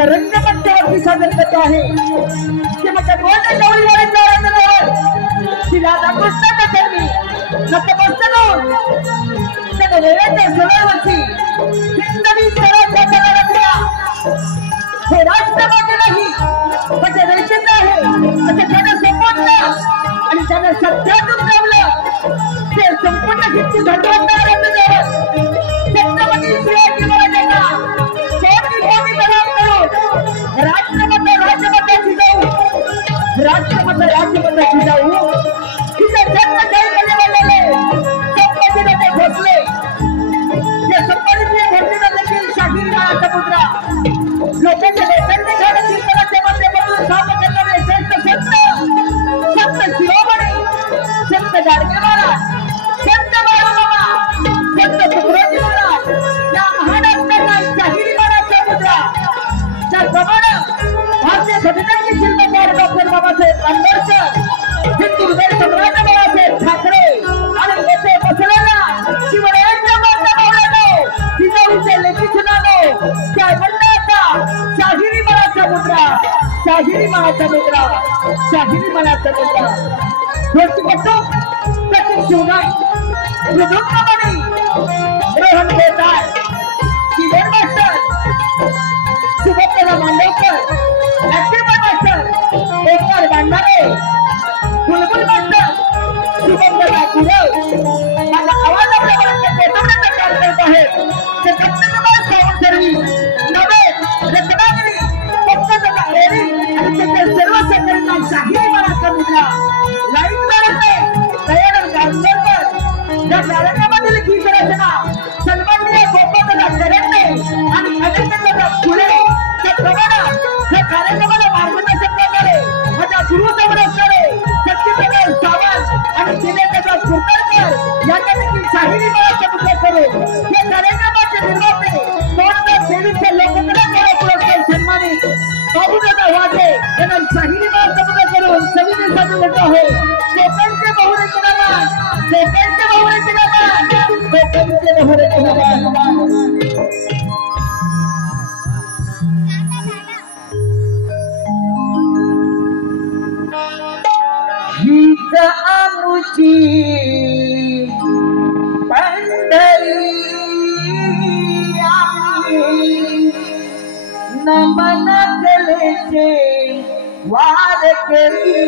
रंगमंचावरती सादर करतो आहे ते माझ्या गोंडा जवळीवाडीचा रंगमंच तिला नमस्कार करते नतमस्तक होऊन त्या वेळेच्या सणावरती हिंदवी स्वराज्य करणाऱ्या हे राष्ट्रवादी नाही म्हणजे देशाचं आहे असं त्यानं संबोधलं आणि त्यानं सत्यातून ठेवलं ते संपूर्ण हिंदू धर्मांना छत्रपती शिवाजी महाराजांना राष्ट्रपती राज्यपती जाऊ तिथे जन्म जयमध्ये बनवले संपत्तीने ते घोषले ते संपत्तीने घोषलेला देखील शाहीर समुद्रा लोकांच्या लोकांनी झालं कीर्तनाच्या माध्यमातून साथ करणारे श्रेष्ठ संत शिरोमणी संत गाडगे महाराज संत बाळूमामा संत सुखराजी महाराज या महाराष्ट्राला शाहीर महाराज समुद्रा त्याप्रमाणे भारतीय घटनेचे शिल्पकार डॉक्टर बाबासाहेब आंबेडकर हिंदू हृदय सम्राट बाळासाहेब ठाकरे आणि येथे बसलेला शिवरायांच्या माध्यमाने जिजाऊच्या लेखी सुनानो त्या मंडळाचा शाहिरी मनाचा मुद्रा शाहिरी मनाचा मुद्रा शाहिरी मनाचा मुद्रा गोष्टी करतो प्रतीक शिवनाय मृदुंगमणी रोहन बेताळ किरण मास्टर सुभद्रा मांडवकर लक्ष्मण मास्टर ओंकार भांडारे बुलबुल मास्टर सुभद्रा गुरव माझा आवाज आपल्यापर्यंत पोहोचवण्याचा कार्य करत आहे ते सत्यकुमार सावंत सर्व्हिस नवे रत्नागिरी पंकजा एरी आणि त्याच्या सर्व सहकाऱ्यांना शाहिरी मनाचा मुद्रा लाईव्ह करते दयानंद गांधीकर या कार्यक्रमातील गीत रचना सन्माननीय गोपालदादा करंडे आणि अजितदादा फुले त्याप्रमाणे या कार्यक्रमाला मार्गदर्शन करणारे माझ्या गुरु असणारे सत्यप्रकाश सावंत आणि दिनेशदादा कुलकर्णीकर यांना देखील शाहिरी मनाचा मुद्रा करू या कार्यक्रमाचे निर्माते दोनदा देवीच्या लोककला पुरस्कार सन्मानित बाबूदादा वाजे यांना शाहिरी मनाचा मुद्रा करून सविनय सादर आहे कोकणचे बहुरचनावान कोकणचे बहुरचनावान कोकणचे बहुरचनावान आमुची पंढरी नमन कलेचे वार करी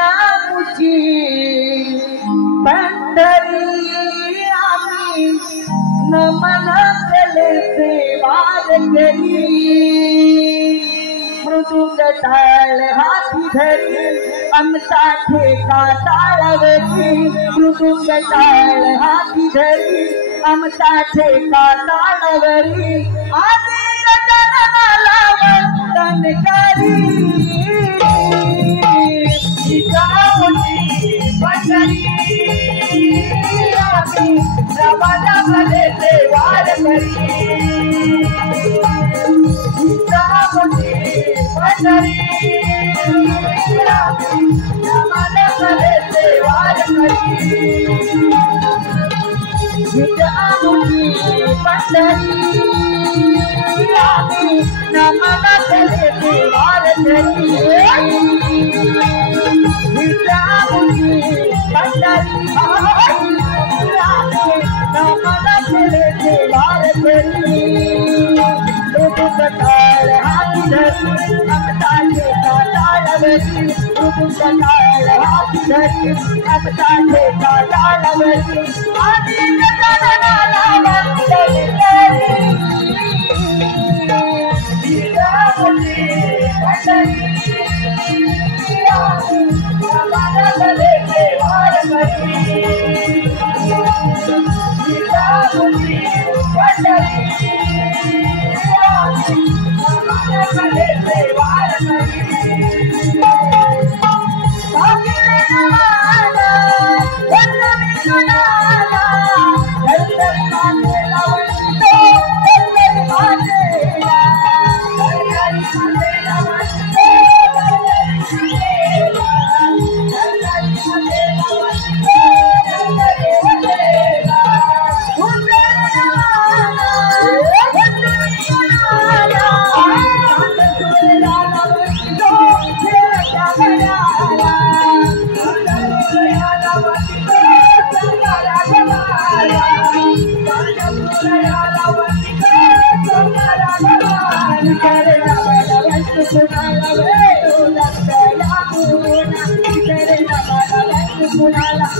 आमुची पंढरी नमन कलेचे वार करी मृदुंग टाळ हाती धरी आमचा ठेका टाळवती मृदुंग टाळ हाती धरी आमचा ठेका टाळवरी आधी गजाननाला वंदन करी रवानामध्ये ते वार करी पंढरी रवानामध्ये ते वार करी आमुची पंढरी नमनाकडे ते वार करी आमुची पंढरी नमनाकडे ते वार करी टाळ हाती धरी आमचा ठेका टाळवती टाळ हाती धरी आमचा ठेका टाळवती आधी गजाननाला वंदन करी रवानाकडे ते वार करी पंढरी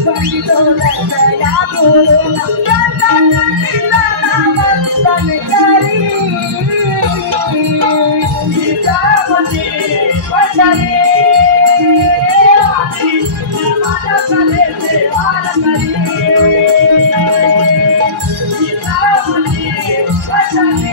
वंदितो दर्शया गुरुना चंदनीला वंदन करी गीतामती पंढरी नमन कले सेवार करी गीतामती पंढरी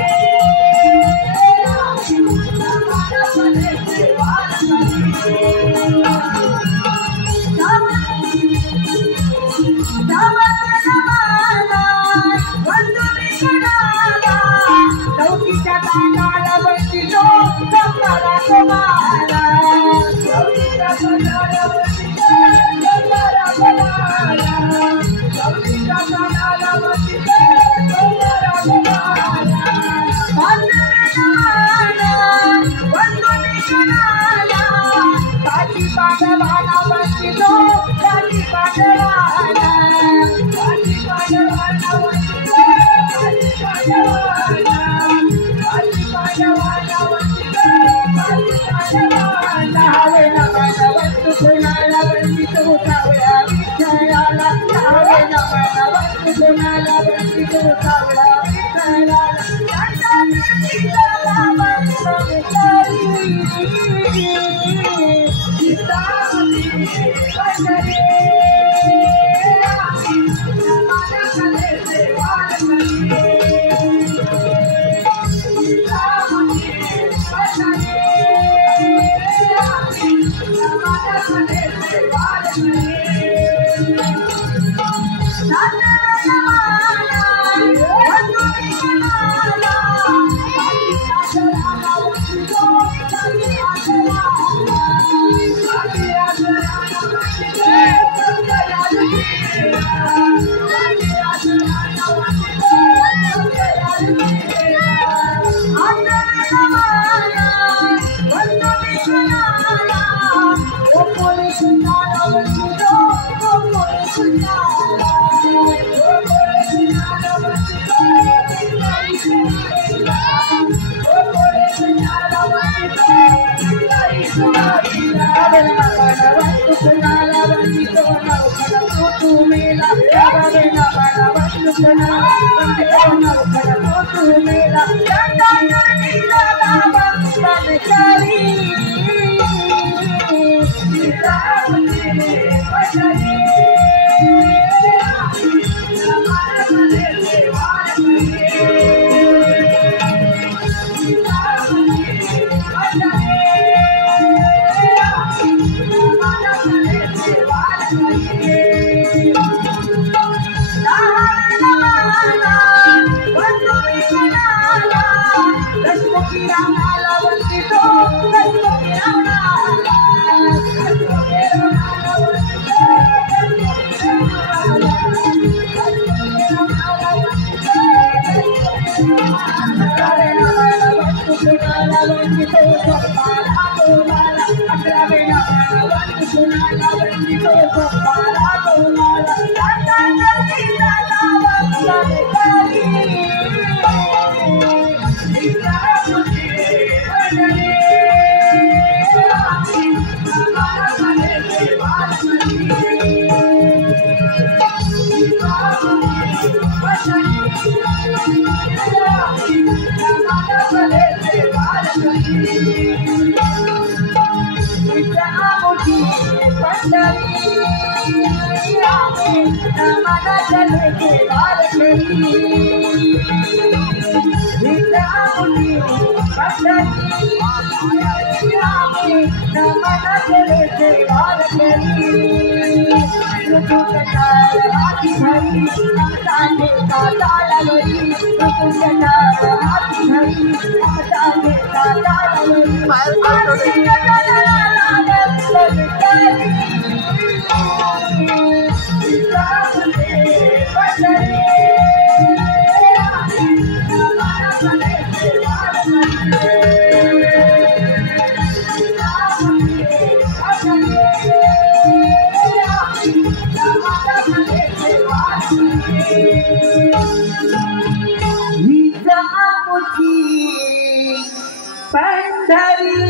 पंढरी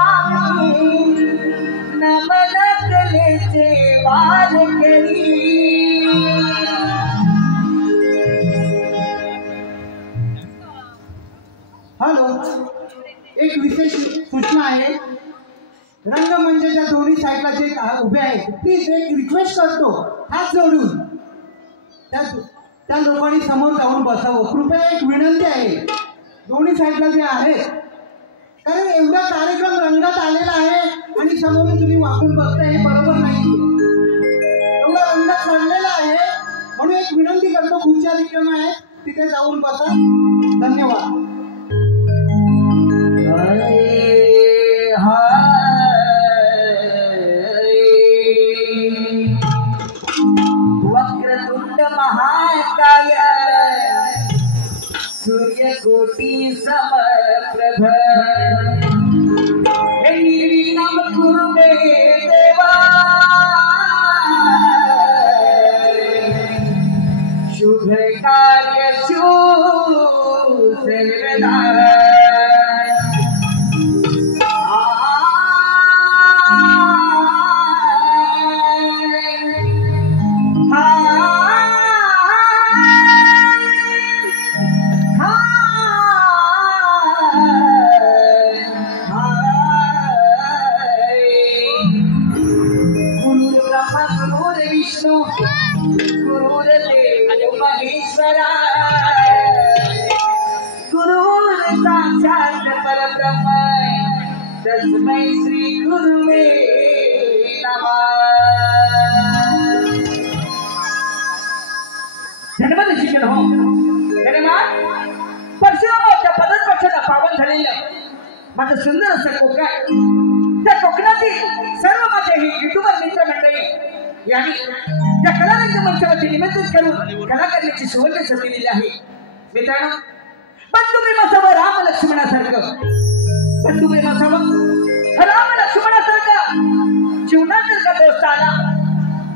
आम्ही नमन कलेचे वार एक विशेष सूचना आहे, रंगमंचाच्या दोन्ही साईडला जे उभे आहेत प्लीज एक रिक्वेस्ट करतो, हात जोडून त्या लोकांनी समोर जाऊन बसावं, कृपया एक विनंती आहे दोन्ही साईडला जे आहेत, कारण एवढा कार्यक्रम रंगात आलेला आहे आणि समोरून तुम्ही वाकून बघताय हे बरोबर नाही, एवढा रंगात चढलेला आहे, म्हणून एक विनंती करतो खुर्च्या रिकाम्या आहे तिथे जाऊन बसा. धन्यवाद. वक्रतुंड महाकाय सूर्यकोटी समप्रभ निर्विघ्नं कुरु मे देवा शुभ कार्येषु सर्वदा. तस्मै श्री गुरुवे नमः. धन्यवाद शिक्षण हो. धन्यवाद. परशुरामाच्या पदस्पर्शाला पावन झालेलं माझं सुंदर असं कोकण, त्या कोकणातील सर्व माझे ही युट्यूबर मित्र मंडळी यांनी त्या कलारंग मंचावरती निमंत्रित करून कला करण्याची सुवर्ण संधी दिली आहे. मित्रांनो, बंधू प्रेमासह राम लक्ष्मणासारखं, बंधू प्रेमासह राम लक्ष्मणासारखं जीवनात जर का दोस्त आला,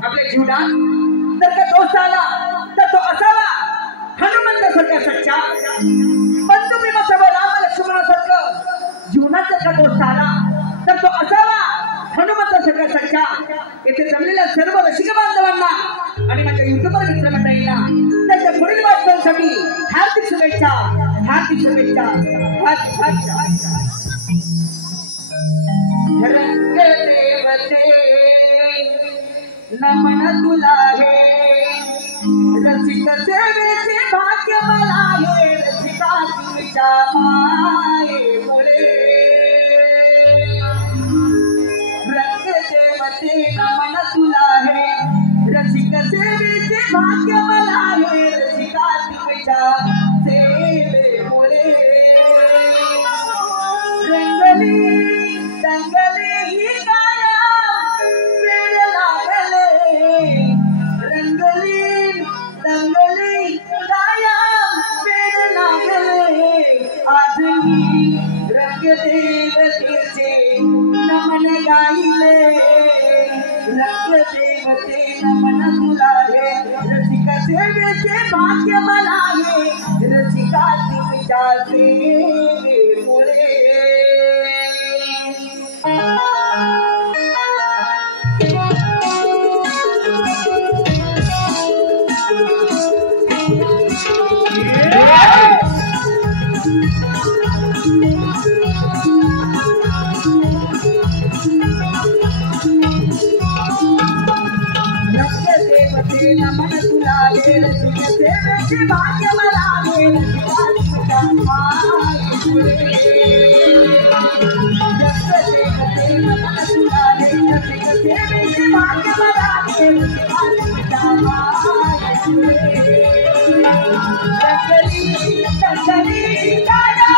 आपल्या जीवनात जर का दोस्त आला तर तो असावा हनुमंतासारखा सच्चा. बंधू प्रेमासह राम लक्ष्मणासारखं जीवनात जर का दोस्त आला तर तो असावा हनुमंतासारखा सच्चा. इथे जमलेल्या सर्व रसिक बांधवांना आणि माझ्या युट्यूबर मित्र मंडळींना त्यांच्या पुढील वाटचालीसाठी हार्दिक शुभेच्छा, हार्दिक शुभेच्छा, हार्दिक. रंग देवते नमन तुला हे, रसिक सेवेचे भाग्य मला हे, रसिका तुझ्या मायेमुळे. रंग देवते नमन तुला हे, रसिक सेवेचे भाग्य मला हे, रसिका तुझ्या सेवेमुळे. रंगली रंगले ही गाया वेड लागले, रंगली रंगली गाया वेड लागले. आज मी रंग देवतेचे नमन गाईले, रंग देवते नमन तुला हे, रसिक सेवेचे भाग्य मला हे, रसिका तुझ्या सेवेमुळे. नमन तुला हे, रसिक सेवेचे भाग्य मला हे, रसिका तुझ्या मायेमुळे. नमन तुला हे, रसिक सेवेचे भाग्य मला हे, रसिका तुझ्या मायेमुळे. रंगली रंगली गाया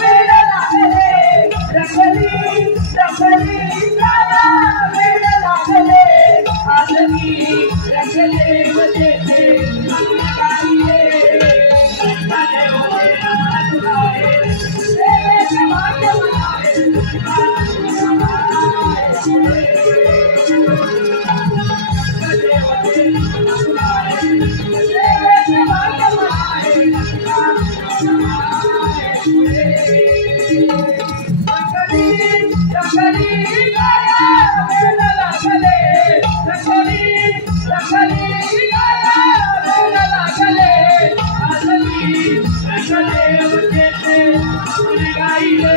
वेड लागले, रंगली रंगली गाया वेड लागले. आज मी रंग देवतेचे नमन गाईले, रंग देवते नमन तुला हे, सेवेचे भाग्य मला हे, रसिका तुझ्या मायेमुळे. रंग देवते नमन तुला हे, सेवेचे भाग्य मला हे, रसिका तुझ्या मायेमुळे. रंगली गाया वेड लागले, रंगली रंगली गाया वेड लागले. आज मी रंग देवतेचे नमन गाईले,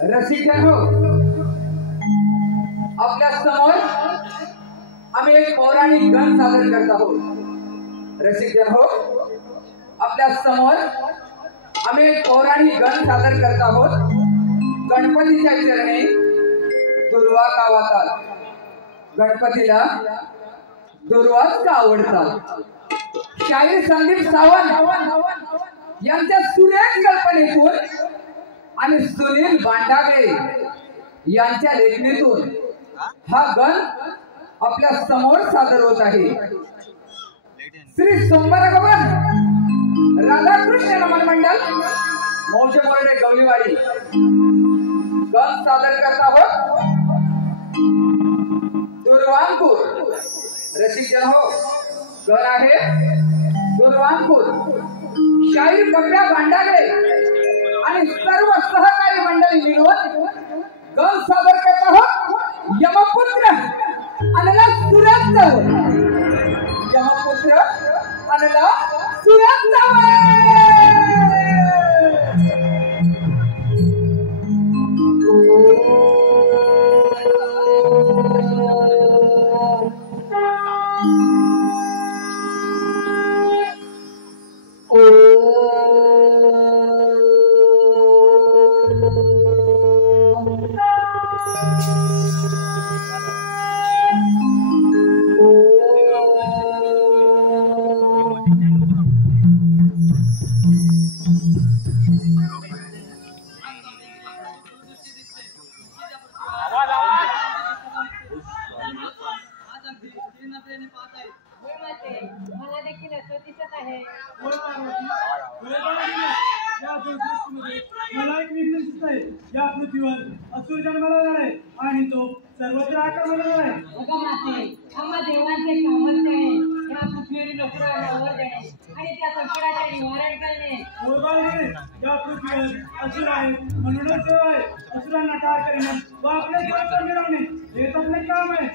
रसिकजन हो, आपल्या समोर आम्ही एक पौराणिक गण सादर करत आहोत। रसिकजन हो, आपल्या समोर आम्ही एक पौराणिक गण सादर करत आहोत। गणपतीच्या चरणी दुर्वा का वाहतात, गणपतीला दुर्वाच का आवडतात। शाहीर संदीप सावंत यांच्या सुरेख कल्पनेतून आणि सुनील भांडागळे यांच्या लेखणीतून हा गण आपल्या समोर सादर होत आहे। श्री सोमवारगवन राधाकृष्ण नमन मंडल मौजे बोर्डे गवलीवाडी गण सादर करत आहोत। दुर्वांकुर रसिकजन हो, गण आहे दुर्वांकुर। शाहीर बकऱ्या भांडागळे आणि सर्व सहकारी मंडळी मिळून गण सादर करत आहोत। यमपुत्र अनला सुरत, यमपुत्र अनला सुरत। मला देखील असं दिसत आहे। मला एक विघ्न दिसत आहे। या पृथ्वीवर असुर जन्माला आलाय आणि तो सर्वत्र आक्रमण आहे। बघा माते, आम्हा देवांचे सामर्थ्य आहे। आणि त्या संकटाचे निवारण करणे. या पृथ्वीवर असुर आहे म्हणूनच असुरांना ठार करणे व आपले स्वतः मिळवणे हेच आपले काम आहे.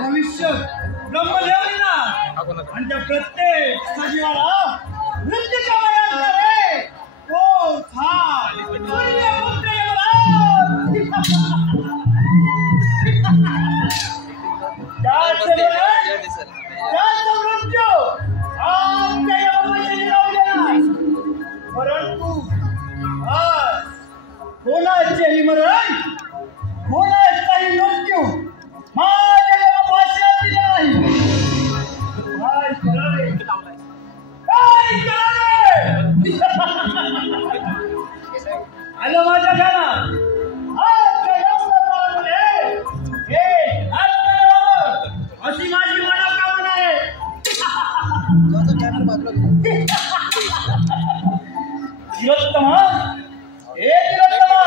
भविष्य ब्रह्मदेवना आणि त्या प्रत्येक सजीवाला नृत्य करायला ओ था परंतु आज कोणाचेही मरण कोणाचाही मृत्यू माझ्या वाशातील नाही. काय करावे आलं माझ्या ध्यानात अशी माझी मनोकामना आहे. तिलोत्तमा हे तिलोत्तमा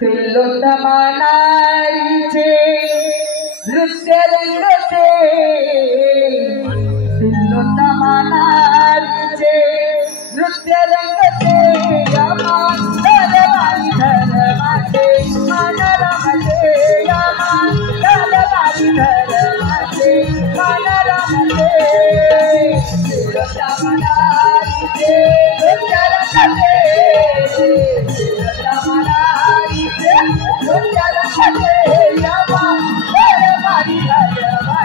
तिलोत्तमा नारीचे नृत्य रंगते. तिलोत्तमा नारीचे नृत्य रंगते. यमान दरबारी धर्माचे मन रमते. यमान दरबारी धर्माचे मन रमते. तिलोत्तमा नारीचे नृत्य रंगते. तिलोत्तमा नारीचे नृत्य रंगते. यमान दरबारी धर्माचे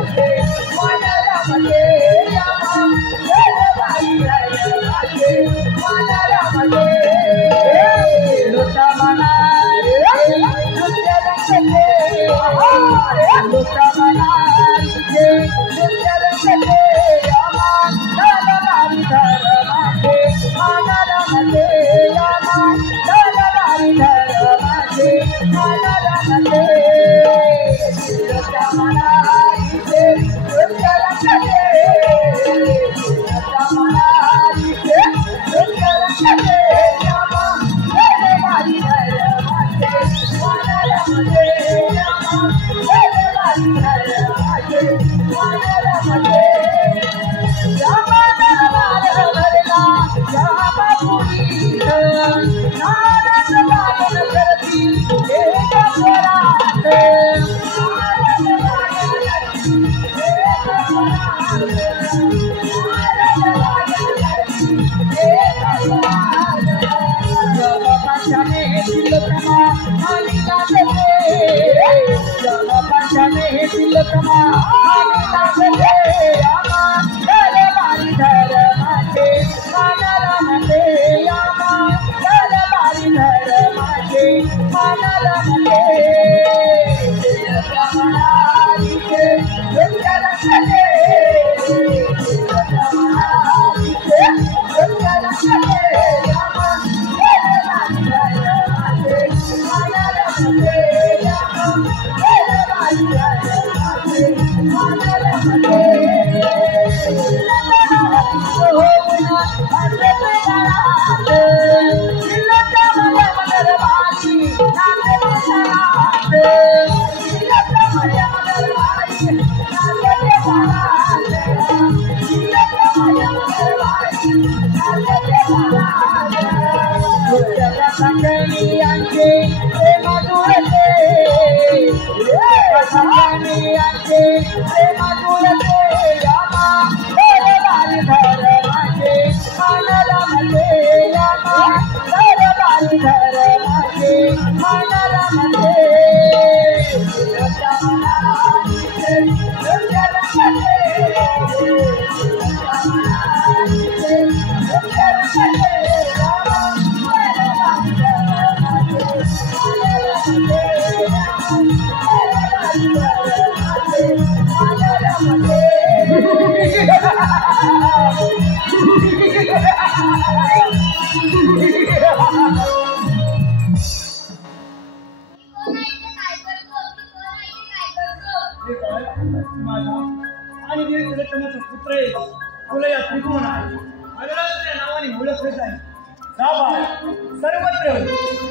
सर्वत्र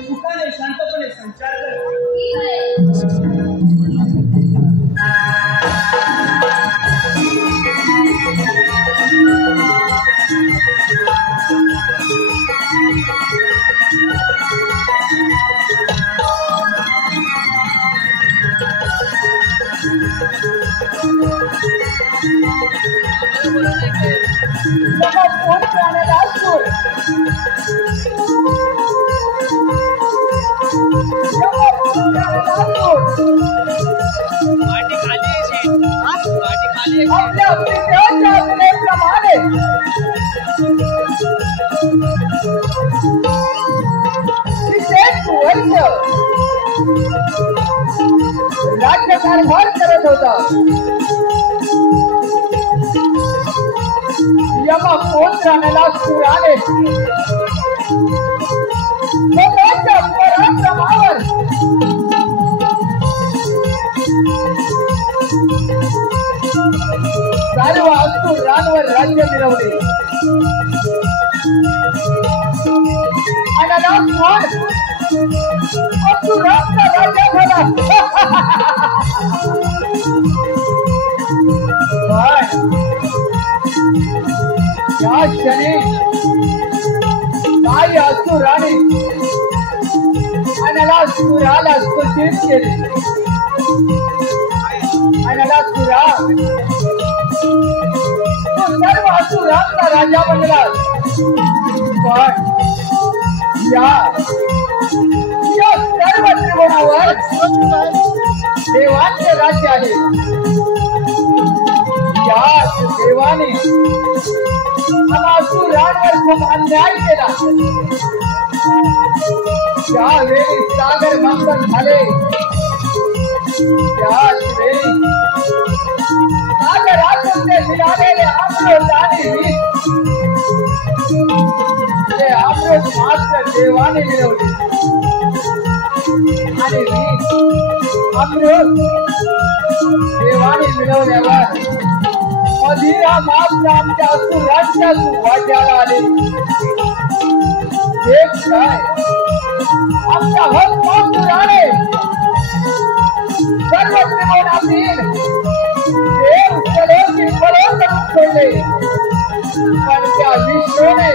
सुखाने शांतपणे संचार कर. राज्यकारभार करत होता. यमा पुत्राला सुराने स्वतःच्या पराक्रमावर सर्व असुरांवर राज्य मिळवले. आणि असुरांचा राजा झाला. या क्षणी काही असुराने सुराला सूचित केले. सुरा तो सर्व असुरांचा राजा बनला. पण या सर्व त्रिभुवनावर देवांचे राज्य आहे. याच देवाने असुरांवर खूप अन्याय केला. ज्यावेळी सागर मंथन झाले त्याच वेळी सागरातून ते मिळालेले अमृत आणि ते अमृत मात्र देवाने मिळवले. आणि अमृत देवाने मिळवल्यावर मधीरा मात्र आमच्या असुरांच्या वाट्याला आले. एक काय आमच्या भक्तासुराने मनातील देव सलोकी फलोत सोडले पण त्या विष्णूने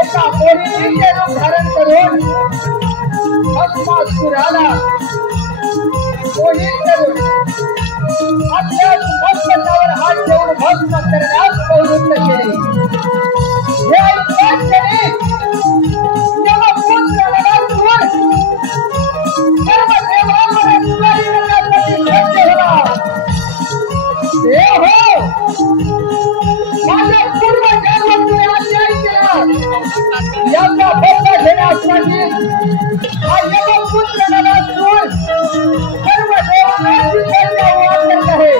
एका मोहिनीचे रूप धारण करून भस्मासुराला मोहित करून आपल्या भस्मावर हात ठेवून भस्म करण्यास प्रवृत्त केले. हे ऐकून त्याने यमपुत्र नरकासूर सर्व देवांवर स्वारी करण्यासाठी सज्ज झाला. देव हो, माझ्या पूर्वजांवर तुम्ही अन्याय केला याचा बदला घेण्यासाठी हा यमपुत्र नरकासूर सर्व देवांना जिंकण्याचा वाद करत आहे.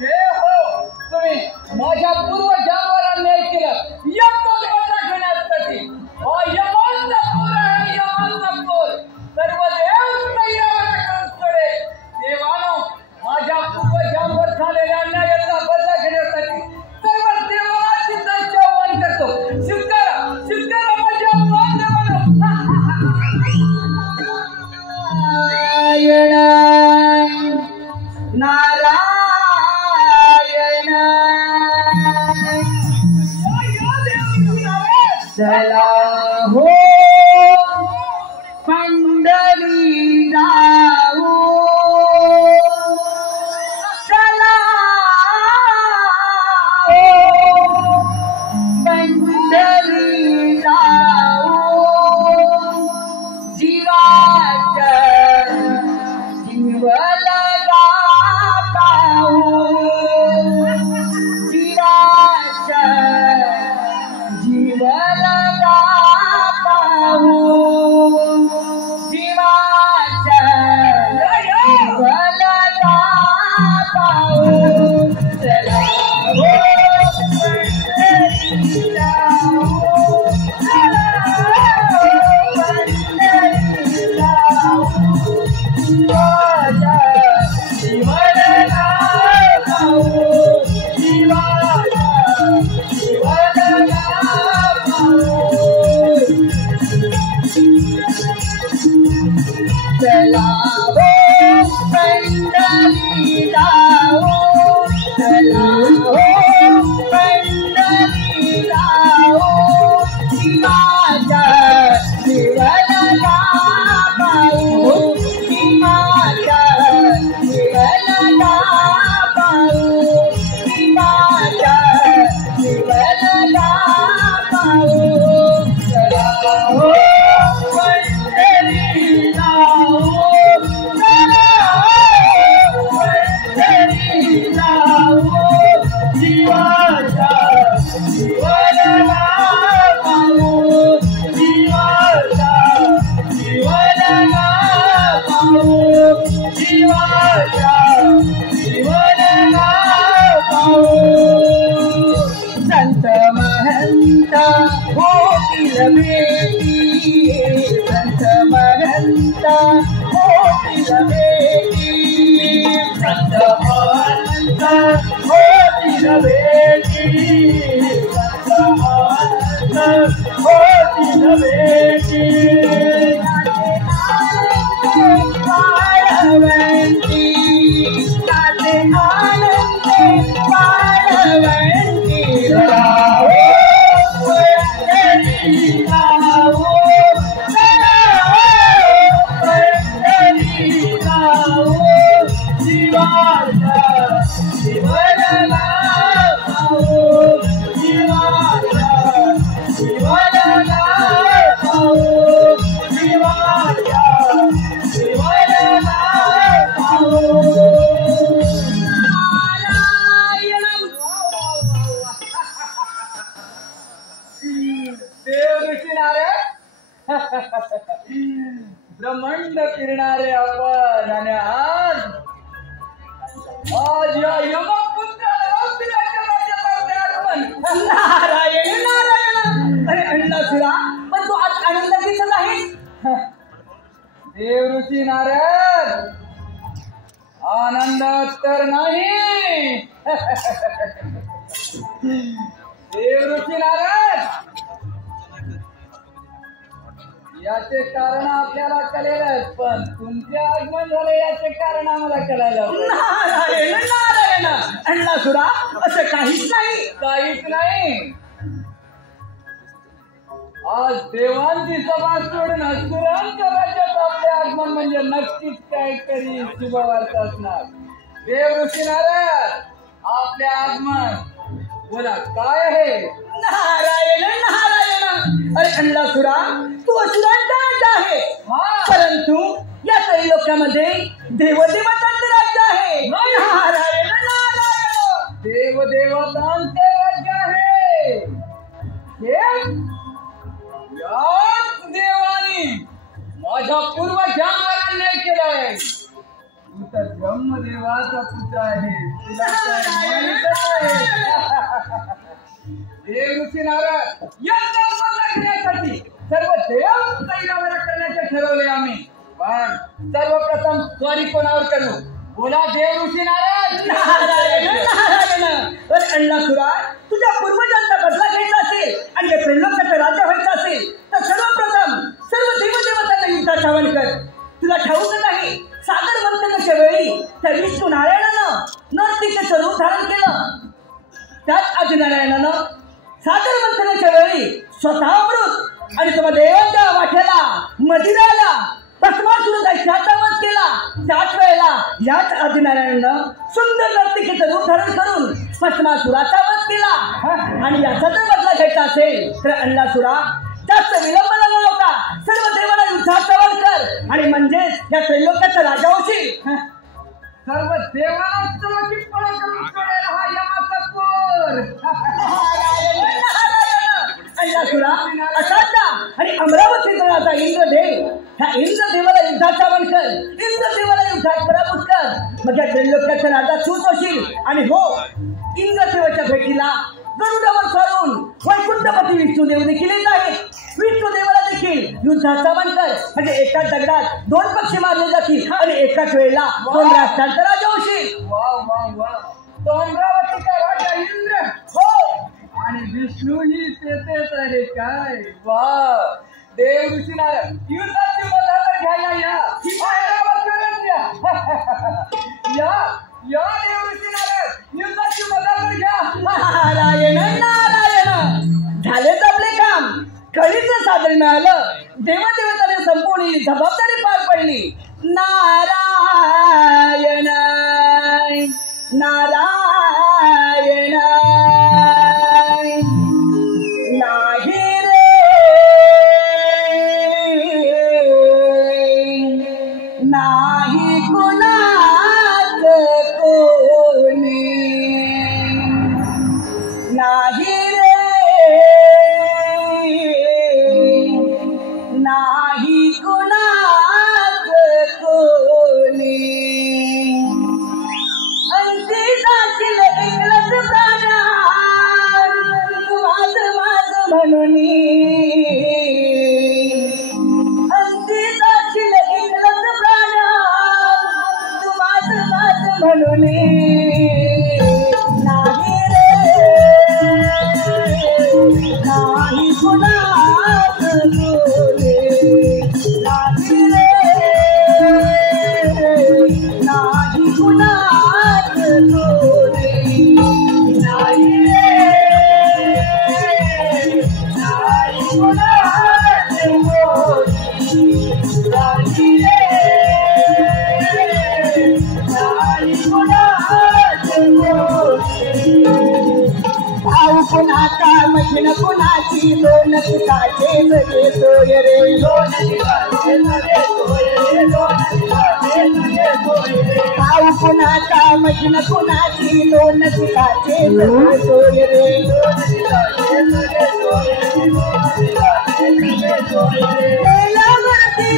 देव हो, माझ्या पूर्वजांवर अन्याय केला याचा बदला घेण्यासाठी सर्व देव तैयार देवानो माझ्या पूर्वजांवर झालेल्या अन्यायाचा बदला घेण्यासाठी सर्व देवाची त्यांचे आव्हान करतो. शिवकारा शिवकारा माझ्या नारायण चला हो पंढरी जाऊ, चला हो पंढरी जाऊ, जीवाच्या जीव लगा पाहू, जीवाच्या जीव लगा पाहू, जीवाच्या जीव लगा पाहू. चला हो पंढरी जाऊ, चला हो पंढरी जाऊ, जीवाच्या जीव लगा पाहू, जीवाच्या जीव लगा पाहू. चला हो पंढरी जाऊ, चला हो पंढरी जाऊ, जीवाच्या जीव लगा पाहू, जीवाच्या जीव लगा पाहू, जीवाच्या जीव लगा पाहू. चला हो पंढरी जाऊ, चला हो पंढरी जाऊ, जीवाच्या जीव लगा पाहू, जीवाच्या जीव लगा पाहू, जीवाच्या जीव लगा पाहू. संत महंत होतील भेटी, संत महंत होतील भेटी, संत महंत होतील भेटी, संत महंत होतील भेटी. वाळवंटी नाते आनंद वाळवंटी राहो पंढरी जाऊ, चला हो पंढरी जाऊ, जीवाच्या जीव लगा पाहू, जीवाच्या जीव लगा पाहू, जीवाच्या जीव लगा पाहू. देव दिसणारे ब्रह्मांड फिरणारे आपण आणि आज आज या यमपुत्राला फिरायच्या राज्यात आगमन. नारायण नारायण. अरे अण्णासुरा, पण तू आज आनंद दिसत आहेस. देव ऋषी नारद, आनंद तर नाही. देव ऋषी नारद, याचे कारण आपल्याला कळेलच, पण तुमचे आगमन झाले याचे कारण आम्हाला कळायला. नारायण नारायण. अण्णासुरा, असं काहीच नाही. काहीच नाही. आज देवांची सभा सोडून असुरांच्या राज्यात आपले आगमन म्हणजे नक्कीच काहीतरी शुभवार्त असणार. देव ऋषी नारद, आपले आगमन बोला काय आहे. नारायण नारायण. अरे अण्णासुरा, तू असुरांचा राजा आहे, परंतु या त्रैलोक्यामध्ये देवदेवतांचे राज्य आहे. नारायण नारायण. देवदेवतांचे राज्य आहे. याच देवानी माझ्या पूर्वजांवर अन्याय केलाय. तू तर ब्रह्मदेवाचा पुत्र आहे. तुला देव ऋषी नारद, यज्ञ करण्यासाठी सर्व देव तैनावर करण्याचे ठरवले आम्ही. पण सर्वप्रथम स्वारी कोणावर करू. बोला देव ऋषी नारद. नारायण नारायण. तर अण्णासुरा, तुझ्या पूर्वजांचा बदला घ्यायचा असेल आणि या त्रैलोक्याचं राज्य व्हायचं असेल तर सर्वप्रथम सर्व देवदेवतांना युद्धात आवाहन कर. तुला ठाऊक नाही, सागर मंथनाच्या वेळी त्या विष्णू नारायणानं नर्तिकेचं रूप धारण केलं. त्याच आदिनारायणानं सागर मंथनाच्या वेळी स्वतः अमृत आणि तुम्हा देवांच्या वाट्याला मदिराला भस्मासुर दैत्याचा वध केला. त्याच वेळेला याच आदिनारायणानं सुंदर नर्तिकेचं रूप धारण करून भस्मासुराचा वध केला. आणि याचा जर बदला घ्यायचा असेल तर अण्णासुरा, जास्त विलंब न होता सर्व देवाला युद्धात सवाल कर आणि म्हणजेच या त्रैलोक्याचा राजा होशील. सर्व देवाला चमकी पळा करून सोडेल हा यमाचा पोर. अण्णासुरा, असाचा आणि अमरावतीचा राजा इंद्रदेव, ह्या इंद्रदेवाला युद्धात आवाहन कर. इंद्रदेवाला युद्धात पराभूत कर. मग या त्रैलोक्याचा राजा तूच होशील. आणि हो, इंद्रदेवाच्या भेटीला गरुडावर सोडून वैकुंठपती विष्णुदेव देखील येत आहेत. विष्णुदेवाला देखील युद्धात आवाहन कर. म्हणजे एकाच दगडात दोन पक्षी मारले जातील आणि एकाच वेळेला दोन राष्ट्रांचा राजा होशील. वा वा वा. तो अमरावतीचा राजा इंद्र, हो, आणि विष्णू ही तेथेच आहे काय. वा. देव ऋषी नारद, युद्धाची मजा तर घ्यायला या. या देव ऋषी नारद, युद्धाची मजा तर घ्या. नारायण नारायण. झालेच आपले काम. कळीचं साधन मिळालं. देवदेवताने संपूर्ण जबाबदारी पार पडली. नारायण नारायण. नाही रे नाही कुणाच कोणी. नाही रे नाही कुणाच कोणी. अंती जाशील एकलच प्राण, तू माझ माझ म्हणून. अंती जाशील एकलच प्राण, तू माझ माझ म्हणून. नाही रे नाही कुणाच कोणी. नाही रे नाही कुणाच कोणी. नाही रे नाही कुणाच कोणी. नाही रे नाही कुणाच कोणी. भाऊ कुणाचा मशीन कुणाची, दोन पिकाचे सगळे सोय रे. दोन पिकाचे सगळे सोय रे. दोन पिकाचे सगळे सोय रे. भाऊ कुणाचा मशीन कुणाची, दोन पिकाचे सगळे सोय रे. दोन पिकाचे सगळे सोय रे. दोन पिकाचे सगळे सोय रे. लेलावरती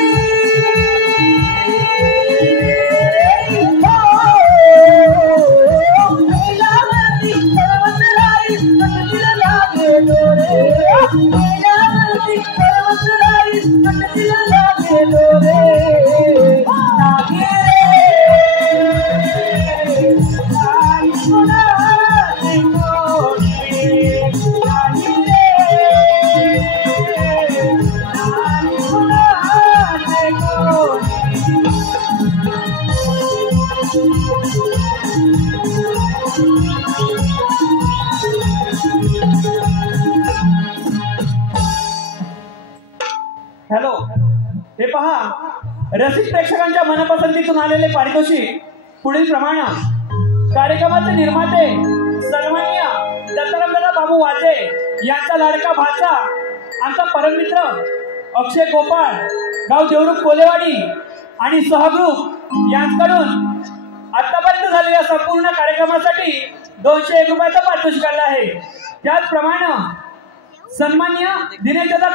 रसिक प्रेक्षकांच्या मनपसंतीतून आलेले पारितोषिक पुढील प्रमाणे. कार्यक्रमाचे निर्माते सन्माननीय दत्तारामदादा बाबू वाजे यांचा लाडका भाचा आमचा परममित्र अक्षय गोपाळ गाव देवरुख कोलेवाडी आणि सहग्रुप यांच्याकडून आतापर्यंत झालेल्या संपूर्ण कार्यक्रमासाठी 201 रुपयाचा पारितोषिक आला आहे. त्याचप्रमाणे सन्माननीय दिनेश दादा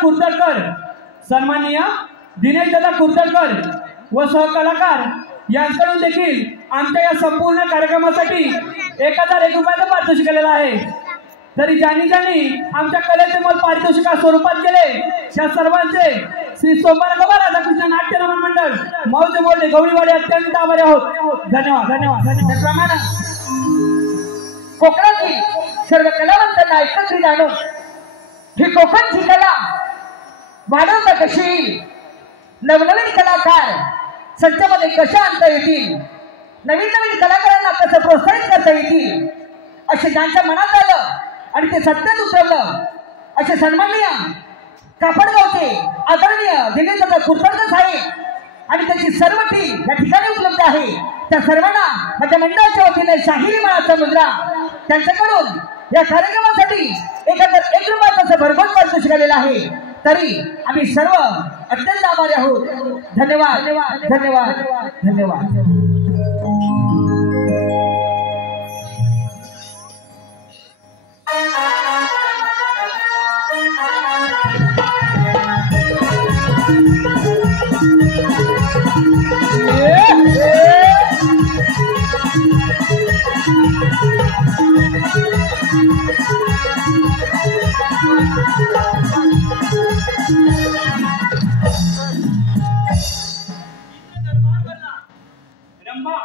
कुर्तडकर व सहकलाकार यांच्याकडून देखील आमच्या या संपूर्ण कार्यक्रमासाठी 1001 रुपयाचा पारितोषिक आलेला आहे. तरी ज्यांनी आमच्या कलेचे मोल पारितोषिका स्वरूपात केले त्या सर्वांचे श्री सोमवार राधाकृष्ण नाट्य नमन मंडळ मौजे मोडे गवळीवाडी अत्यंत आभारी आहोत. धन्यवाद धन्यवाद धन्यवाद. त्याप्रमाणे कोकणातील सर्व कलावंतांना एकत्रित आणून ही कोकणची कला वाढवता कशी येईल, नवनवीन कलाकार संचामध्ये कशा आणता येतील, नवीन नवीन कलाकारांना कसं प्रोत्साहित करता येतील असे ज्यांच्या मनात आलं आणि ते सत्यात उतरवलं असे सन्माननीय कापडगावचे आदरणीय दिनेश दादा कुर्तडकर साहेब आणि त्याची सर्व टीम या ठिकाणी उपलब्ध आहे. त्या सर्वांना माझ्या मंडळाच्या वतीने शाहिरी माळाचा मुद्रा त्यांच्याकडून या कार्यक्रमासाठी 1001 रुपयाचा भरघोस पारितोषिक आलेला आहे. तरी आम्ही सर्व अत्यंत आभारी आहोत. धन्यवाद धन्यवाद धन्यवाद धन्यवाद. रंभा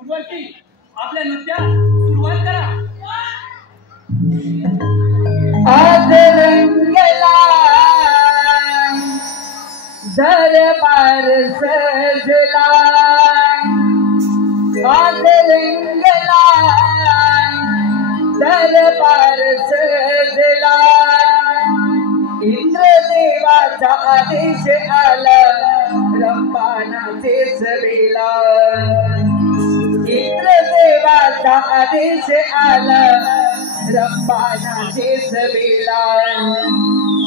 उर्वशी आपल्या नृत्यात सुरुवात करा. आज रंगला दरबार सजला, आज रंगला दरबार सजला, इंद्रदेवाचा आदेश आला रंभानाचे सवेला, इंद्रदेवाचा आदेश आला रंभानाचे सवेला,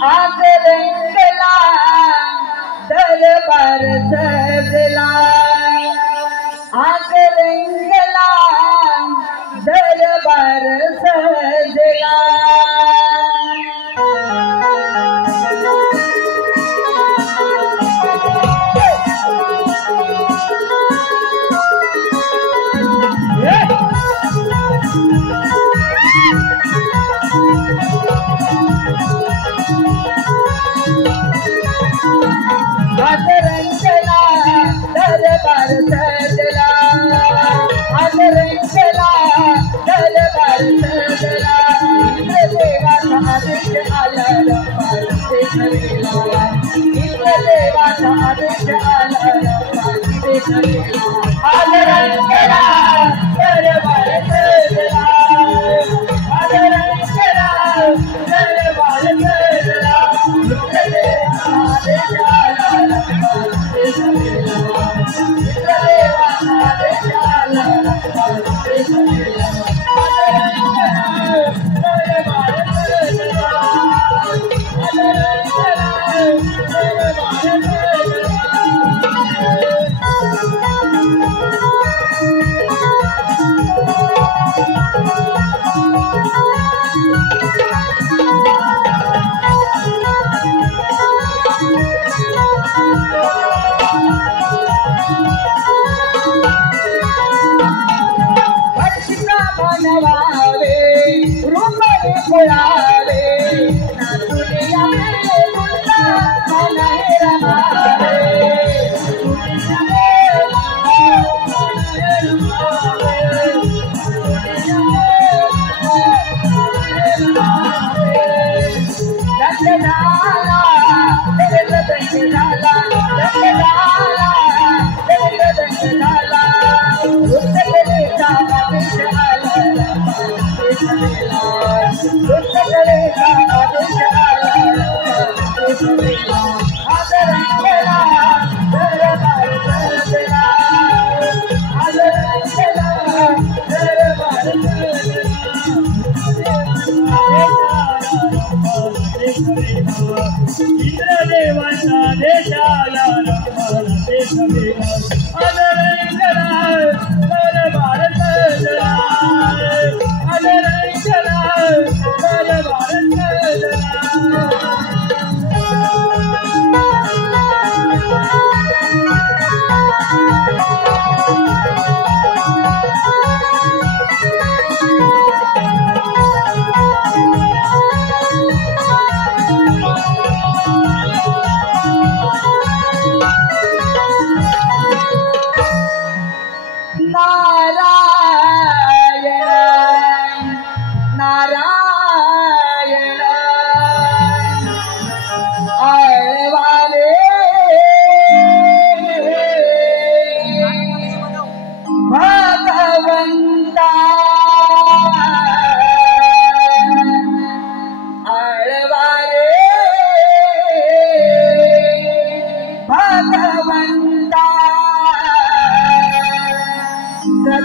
आज रंगला दरबार सजला, आज रंगला दरबार सजला. आज रंगला दरबार सजला, आज रंगला दरबार सजला, इंद्रदेवाचा आदेश आला रंभानाचे सवेला, इंद्रदेवाचा आदेश आला रंभानाचे सवेला, आज रंगला दरबार सजला, आज रंगला दरबार सजला, इंद्रदेवाचा आदेश आला रंभानाचे सवेला, इंद्रदेवाचा आदेश आला रंभानाचे सवेला, आज रंगला दरबार सजला, आज रंगला दरबार सजला. वर्षिका बनवावे रूपे बोलावे ना दुनिया में मुल्ला मन है रमावे, दुनिया में मुल्ला मन है रमावे, दुनिया में मुल्ला मन है रमावे. रंगलाला तेरे रंगलाला, रंगलाला तेरे रंगलाला, उत्तरेचा आदेश आला रंभानाचे सवेला, उत्तरेचा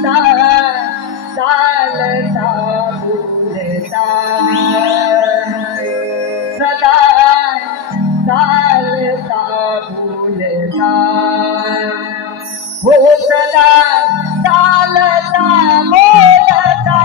चालता बोलता सदा चालता बोलता हो सदा चालता बोलता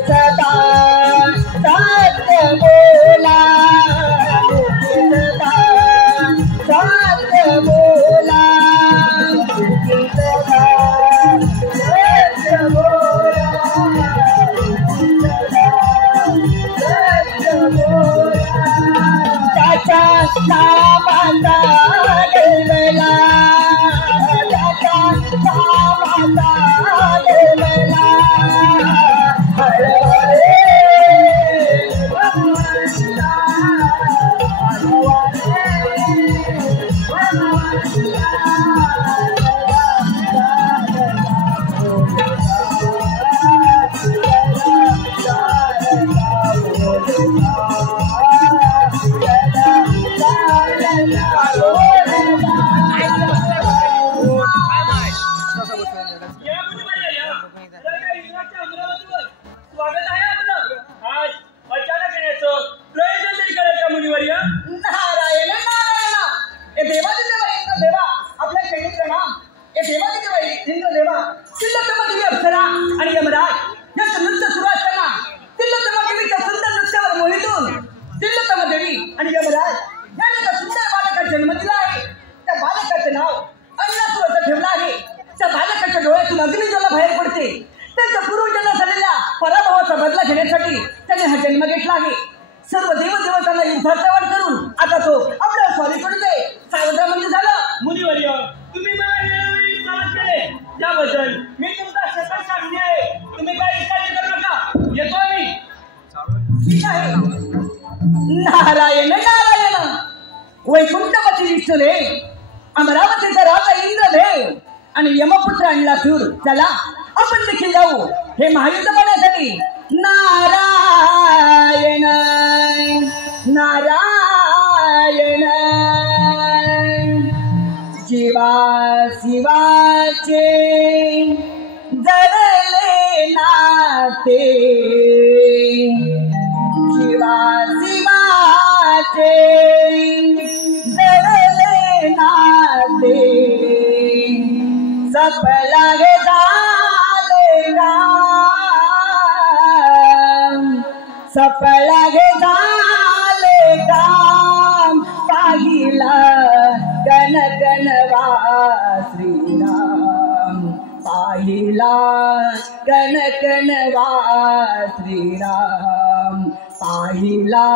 सदा सत्य बोला सदा सत्य बोला सदा सत्य बोला सत्य बोला त्याच्या नामाचा देवला त्याच्या नामाचा देवला सर्व देवदेवतांना युद्धाचा करून आता तो आपल्या स्वारीकडे सावधा म्हणजे झालं. मुनिवर्य, तुम्ही मला वेळोवेळी साथ केले त्याबद्दल मी तुमचा सतत आभारी आहे. तुम्ही काही काळजी करू नका, येतो आम्ही. ठीक आहे. नारायण नारायण वैकुंठपती विष्णुले अमरावतीचा राजा इंद्रदेव आणि यमपुत्र आणला सूर. चला आपण देखील जाऊ हे महायुद्ध करण्यासाठी. नारायण नारायण जीवा शिवाचे जडले नाते जीवा शिवाचे जडले नाते सफला गे झाले काम सफला गे झाले काम पाहिला गण गणवा श्रीराम पाहिला गण गणवा श्रीराम पाहिला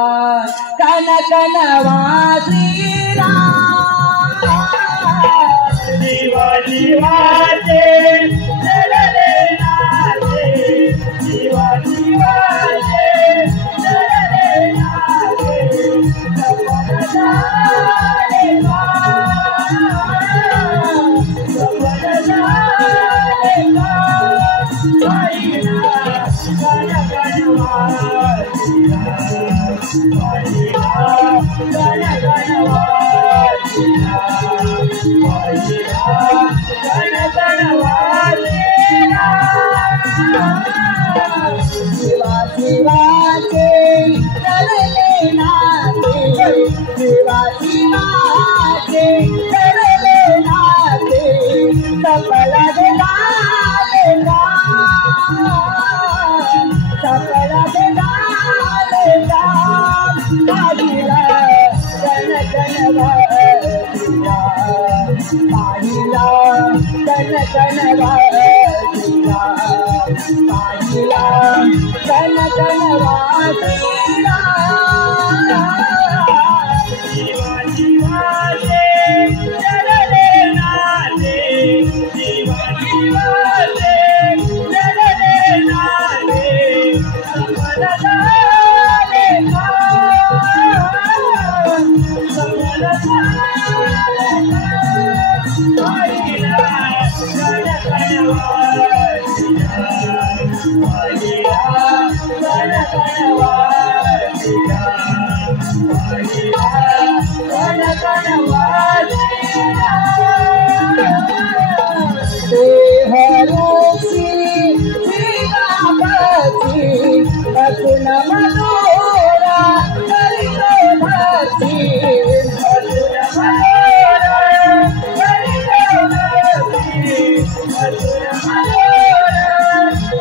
गण गणवा श्रीराम जीवा जीवाचे जडले नाते जीवा जीवाचे जडले नाते सफल झाले काम सफल झाले काम पाहिला गण गणवा श्रीराम पाहिला गण गणवा श्रीराम शिवाचे करले नाते शिवा शिवाचे करले नाते सफल झाले का सफल झाले का पाहिला जन जन भरिया पाहिला जन जन भरिया पाहिला जन जन वासिया शिवा शिवाचे करले नाते शिवा शिवाचे करले नाते सफल झाले का सफल झाले का पाहिला जन जन वासिया पाहिला जन जन वासिया पाहिला जन जन वासिया देहरूपी श्रीरामची अतुल मनोरा करितो भक्ती अतुल मनोरा करितो भक्ती अतुल मनोरा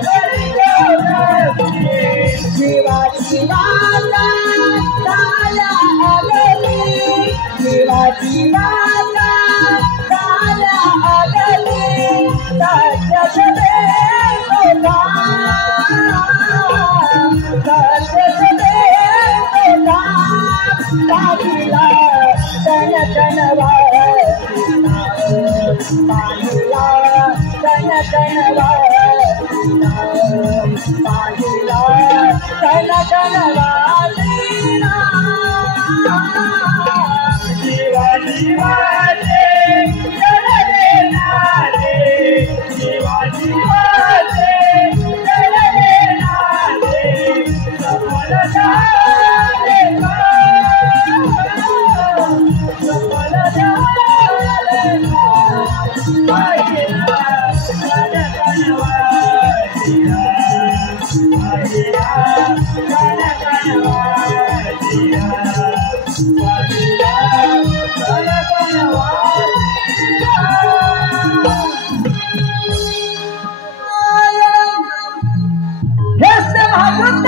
करितो भक्ती शिवा शिवाचा काया अगली शिवा शिवाचा काया अगली सत्य देवता सत्य देवता पाहिला जन जन वासिया पाहिला जन जन वासिया पाहिला जन जन वासिया शिवा शिवाचे करले नाते शिवा शिवाचे करले नाते सफल झाले का सफल झाले का पाहिला जन जन वासिया पाहिला जन जन वासिया पाहिला जन जन वासिया हेच ते महायुद्ध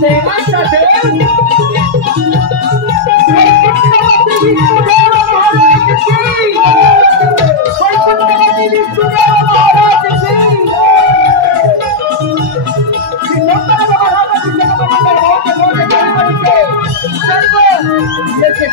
देवांचा देव वैकुंठपती विष्णुदेव महाराज की वैकुंठपती विष्णुदेव महाराज की विठ्ठल महाराजांची जन्मदिन मोठे गणपतीचे सर्व येथे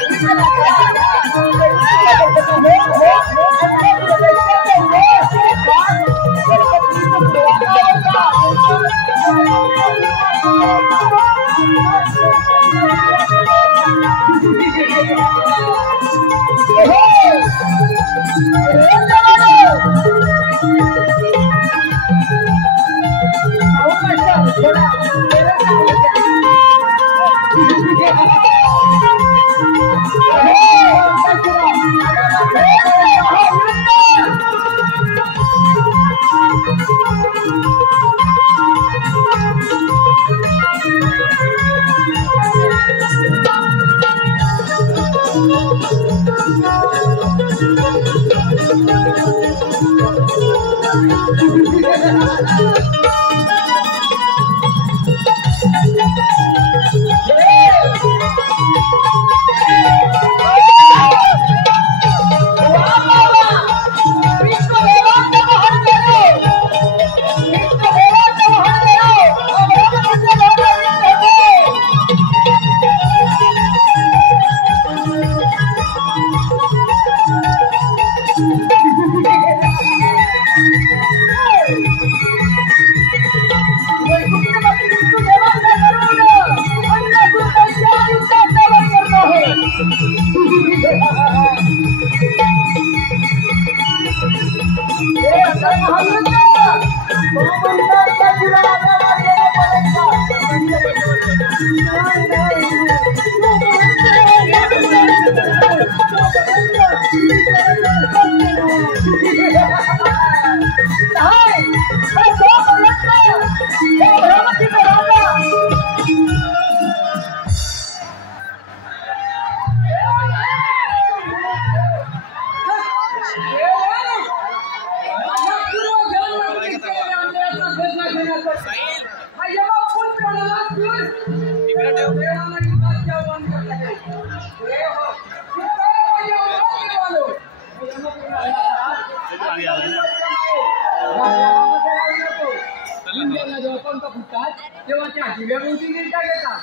तेव्हा त्या जिल्ह्याभोवती गिरटा घेता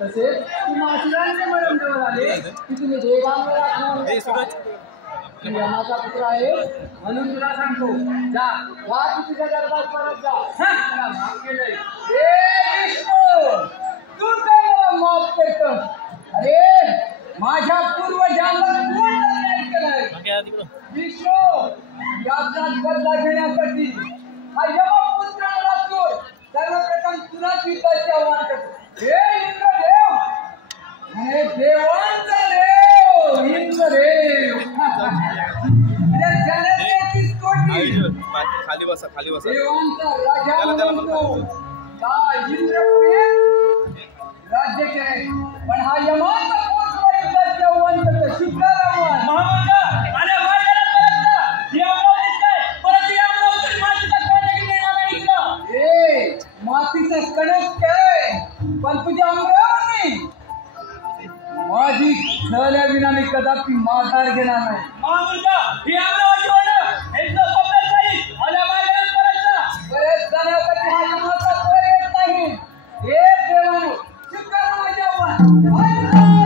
तसेच तुम्हा असुरांचे मरण जवळ आले की तुम्ही देवांवर यमाचा पुत्र आहे म्हणून तुला सांगतो जा वा तू तुझ्या दरबार परत जा तुला माफ केलंय ए विष्णू तू काय मला माफ करतो अरे माझ्या पूर्वजांना कोण अन्याय केलाय विष्णू याचा बदला घेण्यासाठी हा यमपुत्र राजूर सर्वप्रथम तुला युद्धाचे आव्हान करतो हे इंद्रदेव हे देवांचा देव इंद्रदेव खाली बसा देवांचा राजा म्हणतो का इंद्रपुरी राज्य केले पण हा यमाचा पुत्र युद्धाचे आव्हान करतो शुक्र आव्हान मातीचा कणक काय पण तुझ्या अंगावर माझी छळल्या विना मी कदापि माघार घेणार नाही बरेच जाण्यासाठी हा यमाचा स्वर येत नाही हे देवानो शुक्राचे आव्हान